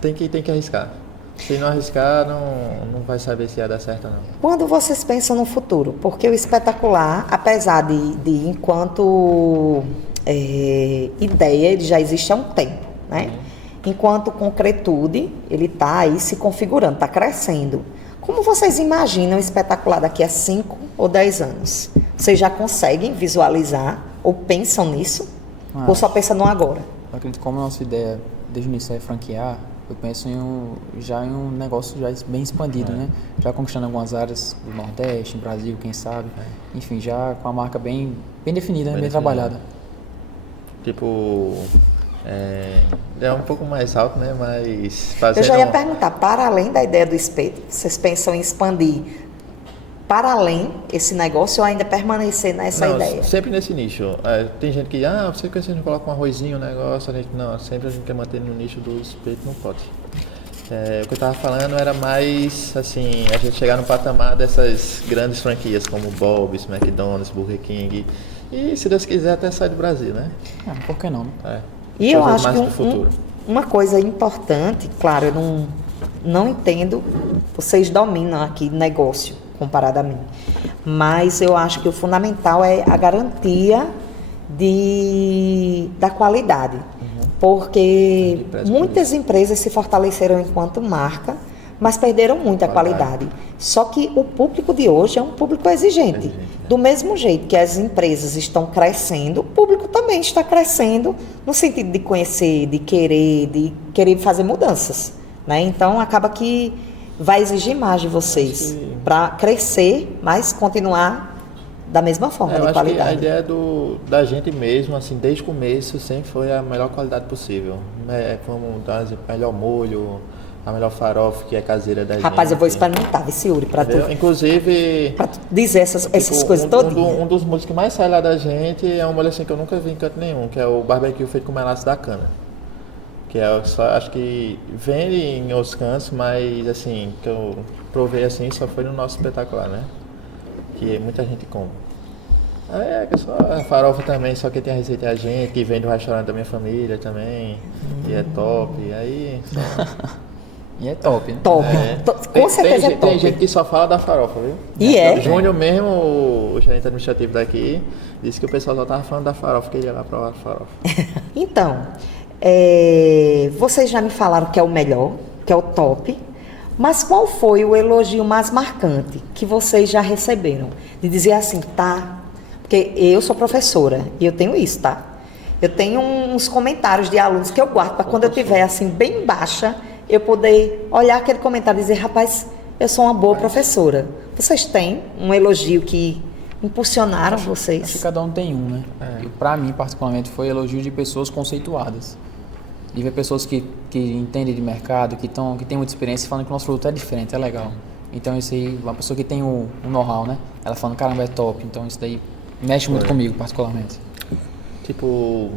tem que arriscar. Se não arriscar, não vai saber se ia dar certo ou não. Quando vocês pensam no futuro? Porque o espetacular, apesar de enquanto ideia, ele já existe há um tempo, né? Enquanto concretude, ele está aí se configurando, está crescendo. Como vocês imaginam o espetacular daqui a 5 ou 10 anos? Vocês já conseguem visualizar ou pensam nisso? Ou só pensam no agora? Eu acredito que como a nossa ideia desde o início é franquear, eu penso já em um negócio já bem expandido, né? Já conquistando algumas áreas do Nordeste, Brasil, quem sabe. Enfim, já com a marca bem definida, bem trabalhada. Tipo... É um pouco mais alto, né? Mas fazendo... Eu já ia perguntar, para além da ideia do espeto, vocês pensam em expandir para além esse negócio ou ainda permanecer nessa ideia? Sempre nesse nicho. Tem gente que, você quer que a gente coloca um arrozinho, um negócio, sempre a gente quer manter no nicho do espeto, não pode. O que eu tava falando era mais, assim, a gente chegar no patamar dessas grandes franquias como Bob's, McDonald's, Burger King e, se Deus quiser, até sair do Brasil, né? Por que não? E eu acho que uma coisa importante, claro, eu não entendo, vocês dominam aqui negócio comparado a mim, mas eu acho que o fundamental é a garantia da qualidade, porque muitas empresas se fortaleceram enquanto marca, mas perderam muito a qualidade. Só que o público de hoje é um público exigente. Do mesmo jeito que as empresas estão crescendo, o público também está crescendo no sentido de conhecer, de querer fazer mudanças, né? Então, acaba que vai exigir mais de vocês para crescer, mas continuar da mesma forma, de qualidade. Que a ideia da gente mesmo, assim, desde o começo, sempre foi a melhor qualidade possível. Vamos dar o melhor molho, a melhor farofa que é caseira da gente. Rapaz, eu vou experimentar, Yuri, para tu. Inclusive, para tu dizer essas coisas todas. Um dos molhos que mais sai lá da gente é um molho assim que eu nunca vi em canto nenhum, que é o barbecue feito com melaço da cana. Que acho que vende em outros cantos, mas assim, que eu provei assim, só foi no nosso espetacular, né? Que muita gente compra. Que só a farofa também, só que tem a receita a gente, que vem do restaurante da minha família também, e é top. E é top, né? Top. Com certeza é top. Tem gente que só fala da farofa, viu? O Júnior mesmo, o gerente administrativo daqui, disse que o pessoal só tava falando da farofa, que ele ia lá provar a farofa. Então, vocês já me falaram que é o melhor, que é o top, mas qual foi o elogio mais marcante que vocês já receberam? De dizer assim, Porque eu sou professora e eu tenho isso, tá? Eu tenho uns comentários de alunos que eu guardo para quando eu estiver assim, bem baixa, eu poder olhar aquele comentário e dizer, rapaz, eu sou uma boa professora. Vocês têm um elogio que impulsionaram vocês? Acho que cada um tem um, né? É. E pra mim, particularmente, foi elogio de pessoas conceituadas. De ver pessoas que entendem de mercado, que têm muita experiência, falando que o nosso produto é diferente, é legal. Então isso aí, uma pessoa que tem o know-how, né? Ela falando, caramba, é top. Então isso daí mexe muito comigo, particularmente. Tipo,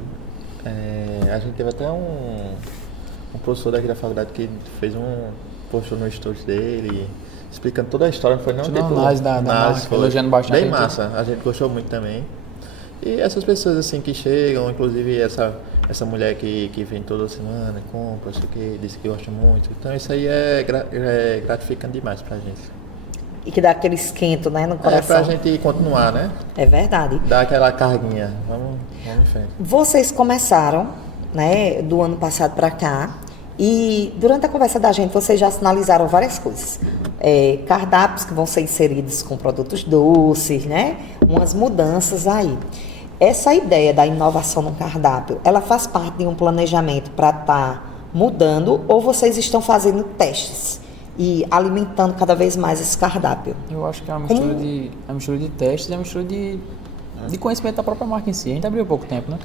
a gente teve até um professor daqui da faculdade que postou no stories dele, explicando toda a história, não foi não? Tipo, análise da marca, elogiando bastante. Bem massa, a gente gostou muito também. E essas pessoas assim que chegam, inclusive essa mulher que vem toda semana, compra, sei o que, disse que gosta muito. Então isso aí é gratificante demais pra gente. E que dá aquele esquento, né, no coração. É pra gente continuar, né? É verdade. Dar aquela carguinha. Vamos em frente. Vocês começaram, né, do ano passado para cá, e durante a conversa da gente, vocês já sinalizaram várias coisas. Cardápios que vão ser inseridos com produtos doces, né? Umas mudanças aí. Essa ideia da inovação no cardápio, ela faz parte de um planejamento para estar mudando, ou vocês estão fazendo testes e alimentando cada vez mais esse cardápio? Eu acho que é uma mistura de testes, é uma mistura de conhecimento da própria marca em si. A gente abriu há pouco tempo, né?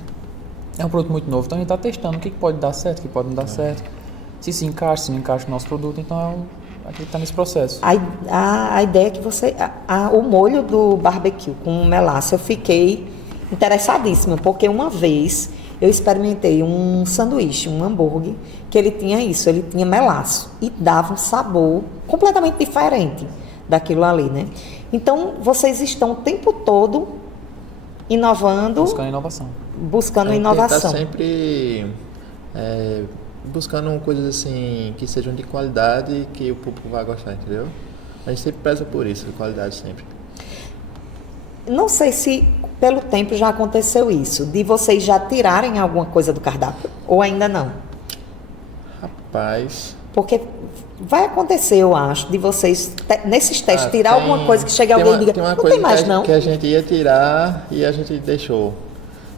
É um produto muito novo, então a gente está testando o que pode dar certo, o que pode não dar certo. Se não encaixa no nosso produto, então a gente está nesse processo. A ideia é que o molho do barbecue com melaço, eu fiquei interessadíssima, porque uma vez eu experimentei um sanduíche, um hambúrguer, que ele tinha isso, ele tinha melaço e dava um sabor completamente diferente daquilo ali, né? Então, vocês estão o tempo todo inovando, buscando inovação. Tá sempre buscando coisas assim que sejam de qualidade e que o público vai gostar, entendeu? A gente sempre preza por isso, qualidade sempre. Não sei se pelo tempo já aconteceu isso, de vocês já tirarem alguma coisa do cardápio, ou ainda não? Rapaz... Porque vai acontecer, eu acho, de vocês, nesses testes, tirar alguma coisa que chegue alguém e diga, não tem mais não. Que a gente ia tirar e a gente deixou,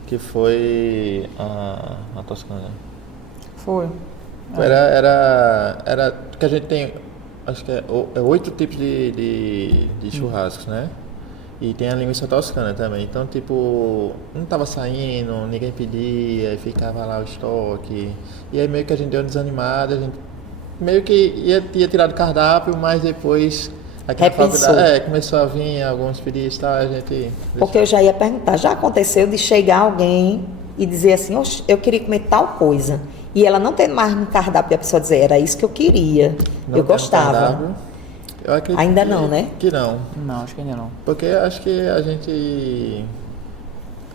que foi a Toscana. Foi. Era que a gente tem, acho que é 8 tipos de churrascos, né? E tem a linguiça toscana também. Então, tipo, não tava saindo, ninguém pedia, e ficava lá o estoque. E aí meio que a gente deu uma desanimada, a gente meio que ia tirar do cardápio, mas depois aqui na faculdade começou a vir alguns pedidos, tá? A gente... Porque eu já ia perguntar, já aconteceu de chegar alguém e dizer assim, eu queria comer tal coisa. E ela não tem mais no cardápio, e a pessoa dizer, era isso que eu queria, eu gostava. Eu acredito ainda não, né? Que não. Não, acho que ainda não. Porque acho que a gente,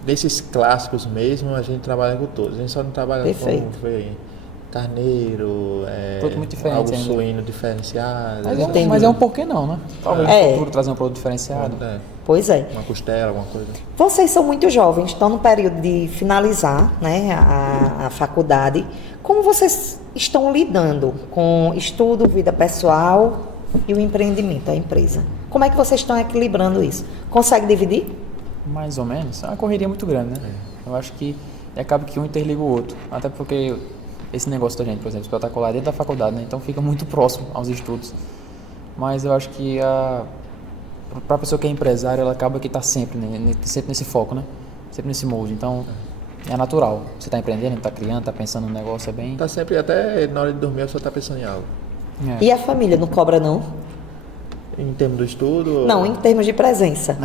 desses clássicos mesmo, a gente trabalha com todos. A gente só não trabalha com carneiro, muito diferente, algo suíno diferenciado. Mas é um porquê não, né? Talvez no futuro trazer um produto diferenciado. Pois é. Uma costela, alguma coisa. Vocês são muito jovens, estão no período de finalizar, né, a faculdade. Como vocês estão lidando com estudo, vida pessoal e o empreendimento, a empresa? Como é que vocês estão equilibrando isso? Consegue dividir? Mais ou menos. É uma correria muito grande, né? Eu acho que acaba que um interliga o outro. Até porque esse negócio da gente, por exemplo, espetacular dentro da faculdade, né? Então fica muito próximo aos estudos. Mas eu acho que para a pessoa que é empresária, ela acaba que está sempre nesse foco, né? Sempre nesse molde. Então é natural. Você está empreendendo, está criando, está pensando no negócio, é bem... Está sempre, até na hora de dormir, eu só está pensando em algo. E a família não cobra, não? Em termos do estudo? Não, em termos de presença.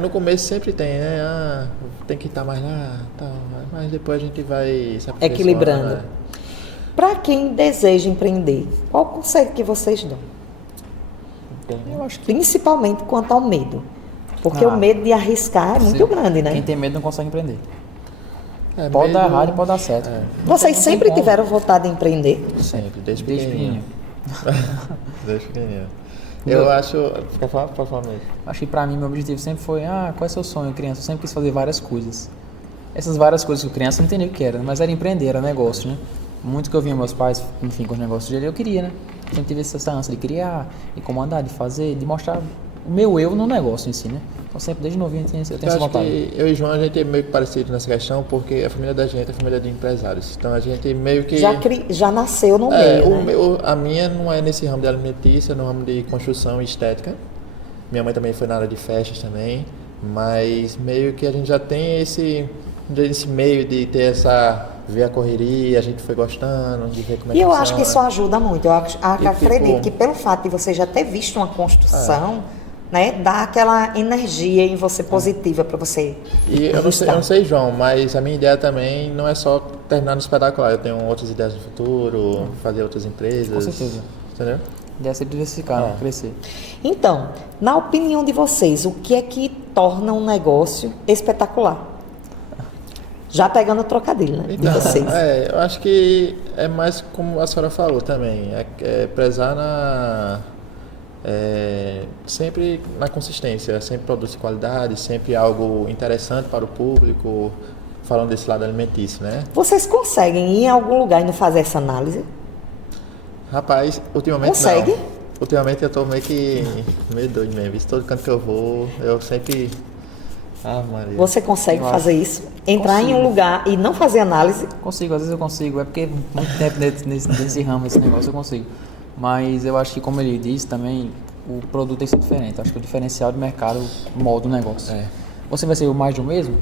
No começo sempre tem, né? Tem que estar mais lá, tal, mas depois a gente vai se equilibrando. Né? Para quem deseja empreender, qual o conselho que vocês dão? Eu acho que... Principalmente quanto ao medo. Porque o medo de arriscar é muito grande, né? Quem tem medo não consegue empreender. Pode dar errado e pode dar certo. Vocês sempre tiveram vontade de empreender? Sempre, desde pequenininho. Desde pequenininho. Pode falar mesmo. Acho que pra mim, meu objetivo sempre foi, qual é o seu sonho, criança? Eu sempre quis fazer várias coisas. Essas várias coisas que eu criança não entendia o que era, mas era empreender, era negócio, né? Muito que eu via meus pais, enfim, com os negócios dele, eu queria, né? Sempre tive essa ânsia de criar, de comandar, de fazer, de mostrar o meu eu no negócio em si, né? Então sempre desde novinho eu tenho essa Eu acho vontade. que eu e João, a gente é meio que parecido nessa questão, porque a família da gente é família de empresários. Então a gente meio que... Já nasceu no meio, né? A minha não é nesse ramo de alimentícia, no ramo de construção e estética. Minha mãe também foi na área de festas também, mas meio que a gente já tem esse meio de ter ver a correria, a gente foi gostando, de ver como é E que eu funciona. acho que isso ajuda muito. Eu acredito tipo, que pelo fato de você já ter visto uma construção, né, dá aquela energia em você positiva para você. E eu não sei, João, mas a minha ideia também não é só terminar no espetacular. Eu tenho outras ideias no futuro, fazer outras empresas. Com certeza. Entendeu? A ideia é sempre diversificar, né? Crescer. Então, na opinião de vocês, o que é que torna um negócio espetacular? Já pegando o trocadilho, né? De vocês. Eu acho que é mais como a senhora falou também, é prezar sempre na consistência, sempre produto de qualidade, sempre algo interessante para o público, falando desse lado alimentício, né? Vocês conseguem ir em algum lugar e não fazer essa análise? Rapaz, ultimamente Consegue? não. Ultimamente eu tô meio doido mesmo. Todo canto que eu vou, eu sempre... Ah, Maria. Você consegue Eu fazer isso? Entrar em um Consigo. lugar e não fazer análise? Consigo, às vezes eu consigo. É porque muito tempo nesse ramo, esse negócio eu consigo. Mas eu acho que, como ele disse também, o produto tem que ser diferente. Eu acho que o diferencial do mercado molda o negócio. Você vai ser o mais de um mesmo?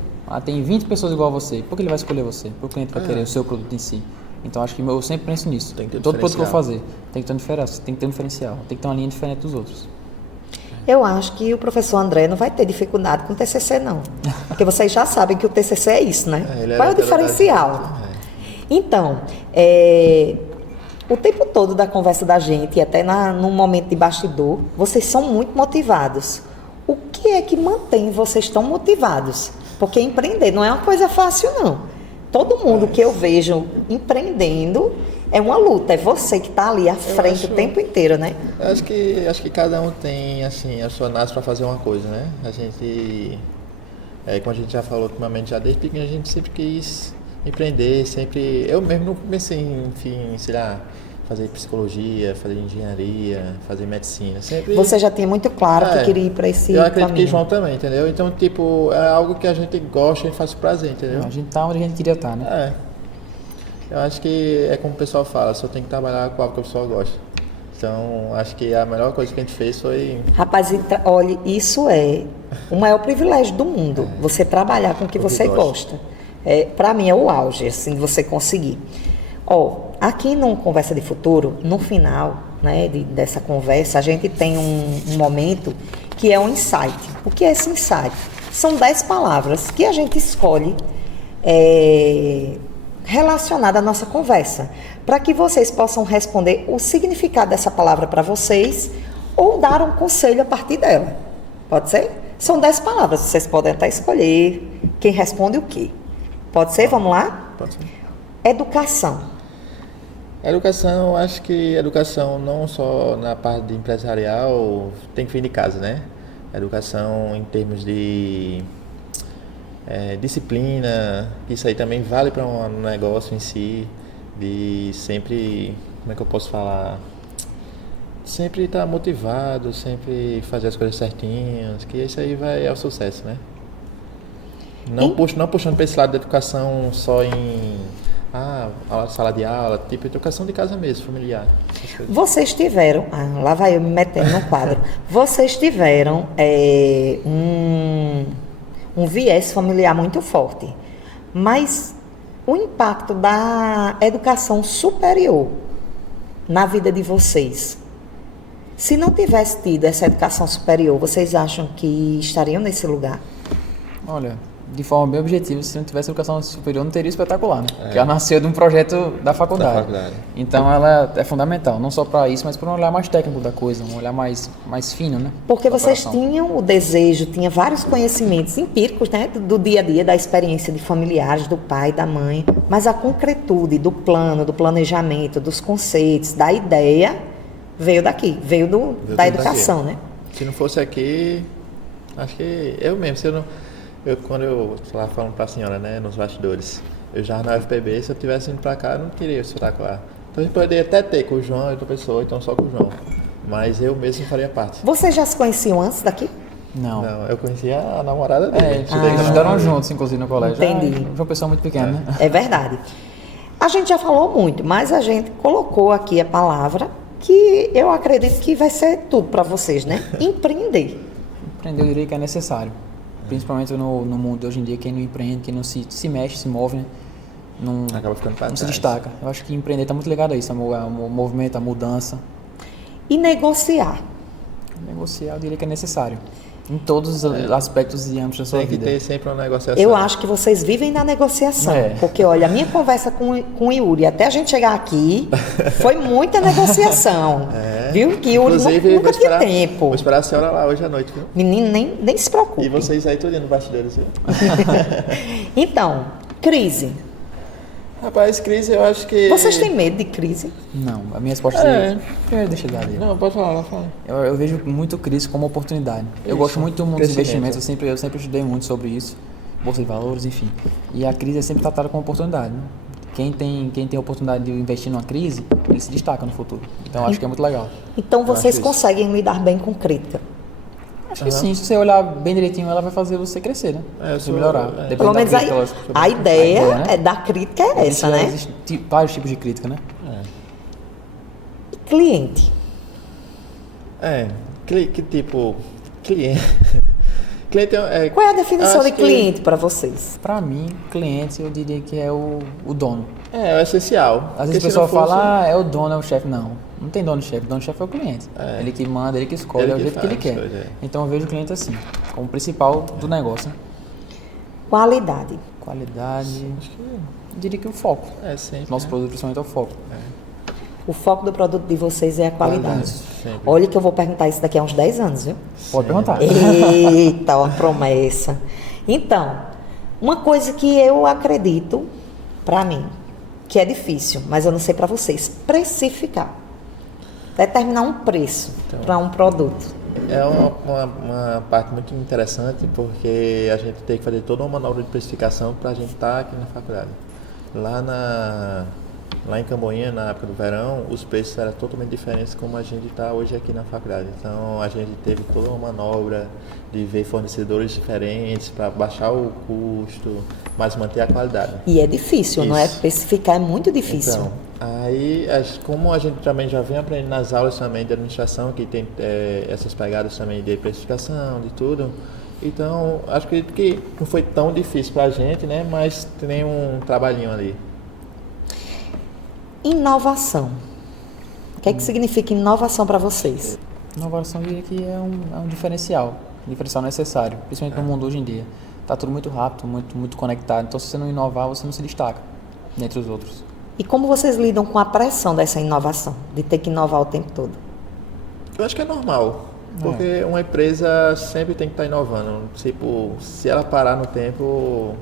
Tem 20 pessoas igual a você. Por que ele vai escolher você? Por que o cliente vai querer o seu produto em si? Então acho que eu sempre penso nisso. Tem que ter Todo produto que eu vou diferencial. fazer tem que ter um diferencial, tem que ter um diferencial, tem que ter uma linha diferente dos outros. Eu acho que o professor André não vai ter dificuldade com o TCC, não. Porque vocês já sabem que o TCC é isso, né? Ele Qual é o era diferencial? Então, o tempo todo da conversa da gente, e até no momento de bastidor, vocês são muito motivados. O que é que mantém vocês tão motivados? Porque empreender não é uma coisa fácil, não. Todo mundo que eu vejo empreendendo é uma luta. É você que está ali à frente o tempo inteiro, né? Eu acho que cada um tem, assim, a sua nasce para fazer uma coisa, né? A gente, como a gente já falou ultimamente, já desde pequeno a gente sempre quis empreender, sempre... Eu mesmo não comecei, enfim, sei lá, fazer psicologia, fazer engenharia, fazer medicina. Sempre... Você já tinha muito claro que queria ir para esse Eu acredito caminho. que João também, entendeu? Então, tipo, é algo que a gente gosta e faz prazer, entendeu? A gente tá onde a gente queria estar, né? Eu acho que é como o pessoal fala, só tem que trabalhar com algo que o pessoal gosta. Então, acho que a melhor coisa que a gente fez foi... Rapaz, olha, isso é o maior privilégio do mundo. Você trabalhar com o que você gosta. Para mim é o auge, assim, de você conseguir. Aqui no Conversa de Futuro, no final, né, dessa conversa, a gente tem um momento que é um insight. O que é esse insight? São 10 palavras que a gente escolhe relacionada à nossa conversa, para que vocês possam responder o significado dessa palavra para vocês ou dar um conselho a partir dela. Pode ser? São 10 palavras, vocês podem até escolher quem responde o quê. Pode ser? Vamos lá? Pode ser. Educação. Educação, acho que educação não só na parte de empresarial tem que vir de casa, né? Educação em termos de disciplina, isso aí também vale para um negócio em si, de sempre, como é que eu posso falar? Sempre estar motivado, sempre fazer as coisas certinhas, que isso aí vai ao sucesso, né? Não puxando para esse lado da educação só em sala de aula, tipo educação de casa mesmo, familiar. Vocês tiveram, lá vai eu me metendo no quadro, vocês tiveram um viés familiar muito forte, mas o impacto da educação superior na vida de vocês, se não tivesse tido essa educação superior, vocês acham que estariam nesse lugar? Olha, de forma bem objetiva, se não tivesse educação superior, não teria espetacular, né? Porque ela nasceu de um projeto da faculdade. Então ela é fundamental, não só para isso, mas para um olhar mais técnico da coisa, um olhar mais fino, né? Porque vocês tinham o desejo, tinha vários conhecimentos empíricos, né? Do dia a dia, da experiência de familiares, do pai, da mãe, mas a concretude do plano, do planejamento, dos conceitos, da ideia, veio daqui, veio da educação, né? Se não fosse aqui, acho que eu mesmo, quando eu lá falando para a senhora, né, nos bastidores, eu já na UFPB, se eu tivesse indo para cá, eu não queria estudar lá. Então a gente poderia até ter com o João e outra pessoa, então só com o João. mas eu mesmo faria parte. Vocês já se conheciam antes daqui? Não. Não, eu conhecia a namorada dele. Eles estudaram juntos, inclusive, no colégio. Entendi. Uma pessoa muito pequena, né? É verdade. A gente já falou muito, mas a gente colocou aqui a palavra que eu acredito que vai ser tudo para vocês, né? Empreender. Empreender, eu diria que é necessário. Principalmente no mundo de hoje em dia, quem não empreende, quem não se mexe, se move, né? Não, Acaba ficando pra não se trás. destaca. Eu acho que empreender está muito ligado a isso, o movimento, a mudança. E negociar. Negociar, eu diria que é necessário. Em todos os aspectos e âmbitos da sua Tem que vida. ter sempre uma negociação. Eu acho que vocês vivem na negociação. É. Porque, olha, a minha conversa com o Yuri, até a gente chegar aqui, foi muita negociação. Viu? Que Yuri Inclusive, nunca tinha vou tempo. esperar a senhora lá hoje à noite, viu? Menino, nem se preocupe. E vocês aí tudo no bastidores, viu? Então, crise. Rapaz, crise, eu acho que... Vocês têm medo de crise? Não, a minha resposta é... Primeiro, deixa eu dar ali. Não, pode falar, fala. Eu vejo muito crise como oportunidade. Eu gosto muito do mundo dos Crescimento. investimentos, eu sempre estudei muito sobre isso, bolsa de valores, enfim. E a crise é sempre tratada como oportunidade, né? Quem tem a oportunidade de investir numa crise, ele se destaca no futuro. Então, eu acho que é muito legal. Então, vocês acho isso. conseguem lidar bem com crítica. Acho que sim, se você olhar bem direitinho, ela vai fazer você crescer, né? eu Você sou- melhorar. é. Depende Pelo da menos crítica, a lógico. ideia A ideia, né? da crítica é essa, né? Existem vários tipos de crítica, né? E cliente. Que tipo... Cliente... Cliente é... Qual é a definição acho de que- cliente para vocês? Pra mim, cliente, eu diria que é o dono. É o essencial. Às vezes Porque o se não pessoal fosse- fala, é o dono, é o chefe. Não tem dono-chefe. Dono-chefe é o cliente. É. Ele que manda, ele que escolhe, Ele é o que jeito que ele faz quer. as coisas, é. Então eu vejo o cliente assim, como principal do negócio. Né? Qualidade. Qualidade, eu diria que o foco. É, sempre. Nosso produto principalmente é o foco. O foco do produto de vocês é a qualidade. Sempre. Olha que eu vou perguntar isso daqui a uns 10 anos, viu? Pode perguntar. Eita, uma promessa. Então, uma coisa que eu acredito, para mim, que é difícil, mas eu não sei para vocês, precificar. Determinar um preço para um produto. É uma parte muito interessante porque a gente tem que fazer toda uma manobra de precificação para a gente estar aqui na faculdade. Lá em Camboinha, na época do verão, os preços eram totalmente diferentes como a gente está hoje aqui na faculdade. Então a gente teve toda uma manobra de ver fornecedores diferentes para baixar o custo, mas manter a qualidade. E é difícil, não é? Isso. Precificar é muito difícil. Então, aí, como a gente também já vem aprendendo nas aulas também de administração, que tem essas pegadas também de precificação, de tudo, então acho que não foi tão difícil pra gente, né? Mas tem um trabalhinho ali. Inovação. O que é que significa inovação para vocês? Inovação eu diria que é um diferencial. Um diferencial necessário, principalmente no mundo hoje em dia. Tá tudo muito rápido, muito conectado. Então se você não inovar, você não se destaca dentre os outros. E como vocês lidam com a pressão dessa inovação, de ter que inovar o tempo todo? Eu acho que é normal, porque uma empresa sempre tem que estar inovando. Tipo, se ela parar no tempo,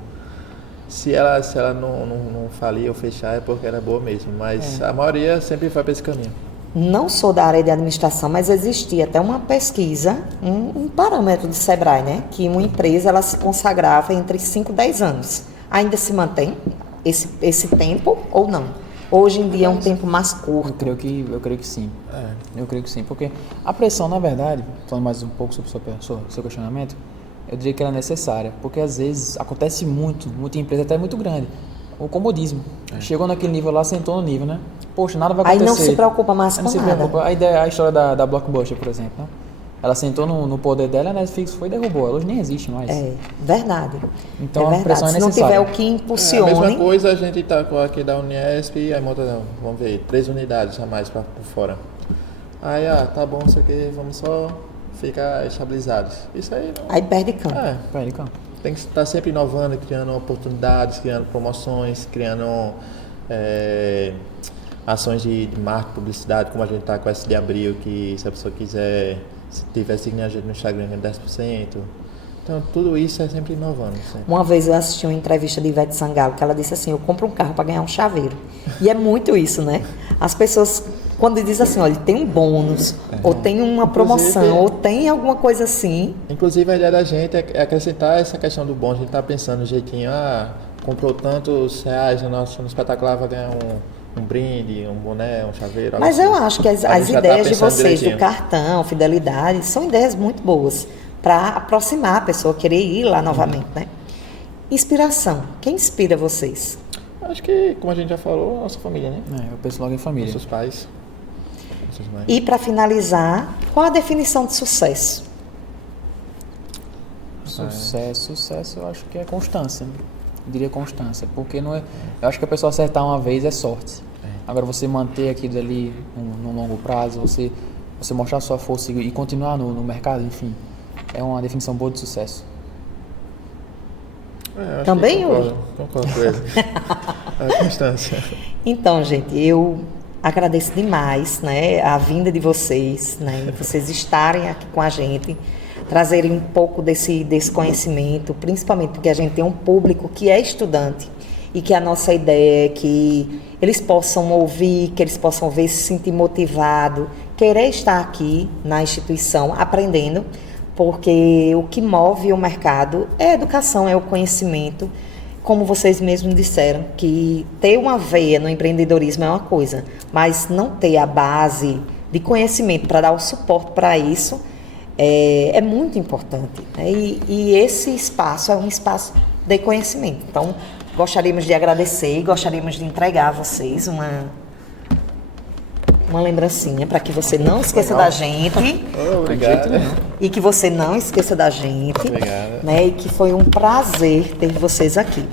se ela não falir ou fechar, é porque ela é boa mesmo. Mas a maioria sempre vai para esse caminho. Não sou da área de administração, mas existia até uma pesquisa, um parâmetro do Sebrae, né? Que uma empresa ela se consagrava entre 5 e 10 anos. Ainda se mantém esse tempo ou não? Hoje em dia é um tempo mais curto. Eu creio que sim. Eu creio que sim, porque a pressão, na verdade, falando mais um pouco sobre o seu questionamento, eu diria que ela é necessária, porque às vezes acontece muita empresa até muito grande. O comodismo. Chegou naquele nível lá, sentou no nível, né? Poxa, nada vai Aí acontecer. não se preocupa mais Aí com não se nada. preocupa. A história da Blockbuster, por exemplo, né? Ela sentou no poder dela, a Netflix foi e derrubou. Ela hoje nem existe mais. É verdade. Então, é a verdade. pressão é Se não tiver necessária. o que A impulsione, mesma coisa a gente tá com aqui da Uniesp, aí monta, vamos ver, 3 unidades a mais por fora. Aí, tá bom, isso aqui, vamos só ficar estabilizados. Isso aí não... aí perde campo. Peraí, calma. Tem que estar sempre inovando, criando oportunidades, criando promoções, criando ações de marketing, publicidade, como a gente está com essa de abril, que se a pessoa quiser, se tiver seguindo a gente no Instagram, ganha 10%. Então, tudo isso é sempre inovando. Sempre. Uma vez eu assisti uma entrevista de Ivete Sangalo, que ela disse assim, eu compro um carro para ganhar um chaveiro. E é muito isso, né? As pessoas, quando dizem assim, olha, tem um bônus, ou tem uma promoção, Inclusive- ou tem alguma coisa assim, Inclusive, a ideia da gente é acrescentar essa questão do bônus. A gente está pensando no jeitinho, comprou tantos reais no espetacular, vai ganhar um brinde, um boné, um chaveiro. Mas algo eu assim. acho que as A gente já tá ideias de pensando vocês, do direitinho. cartão, fidelidade, são ideias muito boas para aproximar a pessoa, querer ir lá novamente, né? Inspiração. Quem inspira vocês? Acho que, como a gente já falou, a nossa família, né? Eu penso logo em família. Nossos pais, nossas mães. E para finalizar, qual a definição de sucesso? Sucesso eu acho que é constância, né? Eu diria constância, porque não é, eu acho que a pessoa acertar uma vez é sorte. Agora você manter aquilo ali no longo prazo, você mostrar sua força e continuar no mercado, enfim, é uma definição boa de sucesso. Acho Também, que Yuri? concordo com ele. A constância. Então, gente, eu agradeço demais, né, a vinda de vocês, né, vocês estarem aqui com a gente, trazerem um pouco desse conhecimento, principalmente porque a gente tem um público que é estudante e que a nossa ideia é que eles possam ouvir, que eles possam ver, se sentir motivado, querer estar aqui na instituição aprendendo, porque o que move o mercado é a educação, é o conhecimento. Como vocês mesmos disseram, que ter uma veia no empreendedorismo é uma coisa, mas não ter a base de conhecimento para dar o suporte para isso é muito importante, né? E esse espaço é um espaço de conhecimento. Então, gostaríamos de agradecer e gostaríamos de entregar a vocês uma lembrancinha para que você não esqueça da gente. Obrigado. E que você não esqueça da gente. Obrigado. Né? E que foi um prazer ter vocês aqui.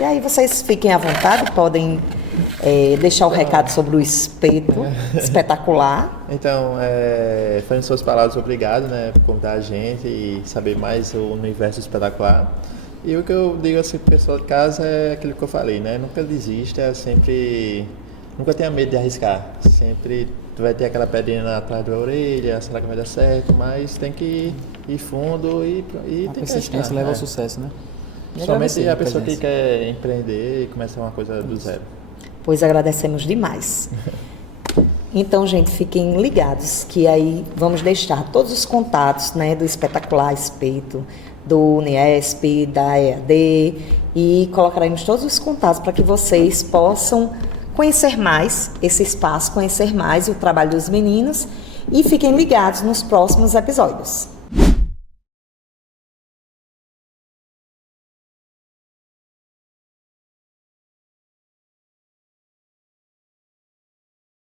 E aí vocês fiquem à vontade, podem deixar o recado sobre o espeto espetacular. Então, foi suas palavras, obrigado, né, por convidar a gente e saber mais o universo espetacular. E o que eu digo assim pro pessoal de casa é aquilo que eu falei, né, nunca desista, nunca tenha medo de arriscar, sempre tu vai ter aquela pedrinha atrás da orelha, será que vai dar certo, mas tem que ir fundo e A tem que persistência arriscar, leva né? ao sucesso, né? E Somente agradecer a pessoa que presença. quer empreender e começar uma coisa do zero. Pois agradecemos demais. Então, gente, fiquem ligados que aí vamos deixar todos os contatos, né, do Espetacular Espeto, do Uniesp, da EAD, e colocaremos todos os contatos para que vocês possam conhecer mais esse espaço, conhecer mais o trabalho dos meninos e fiquem ligados nos próximos episódios.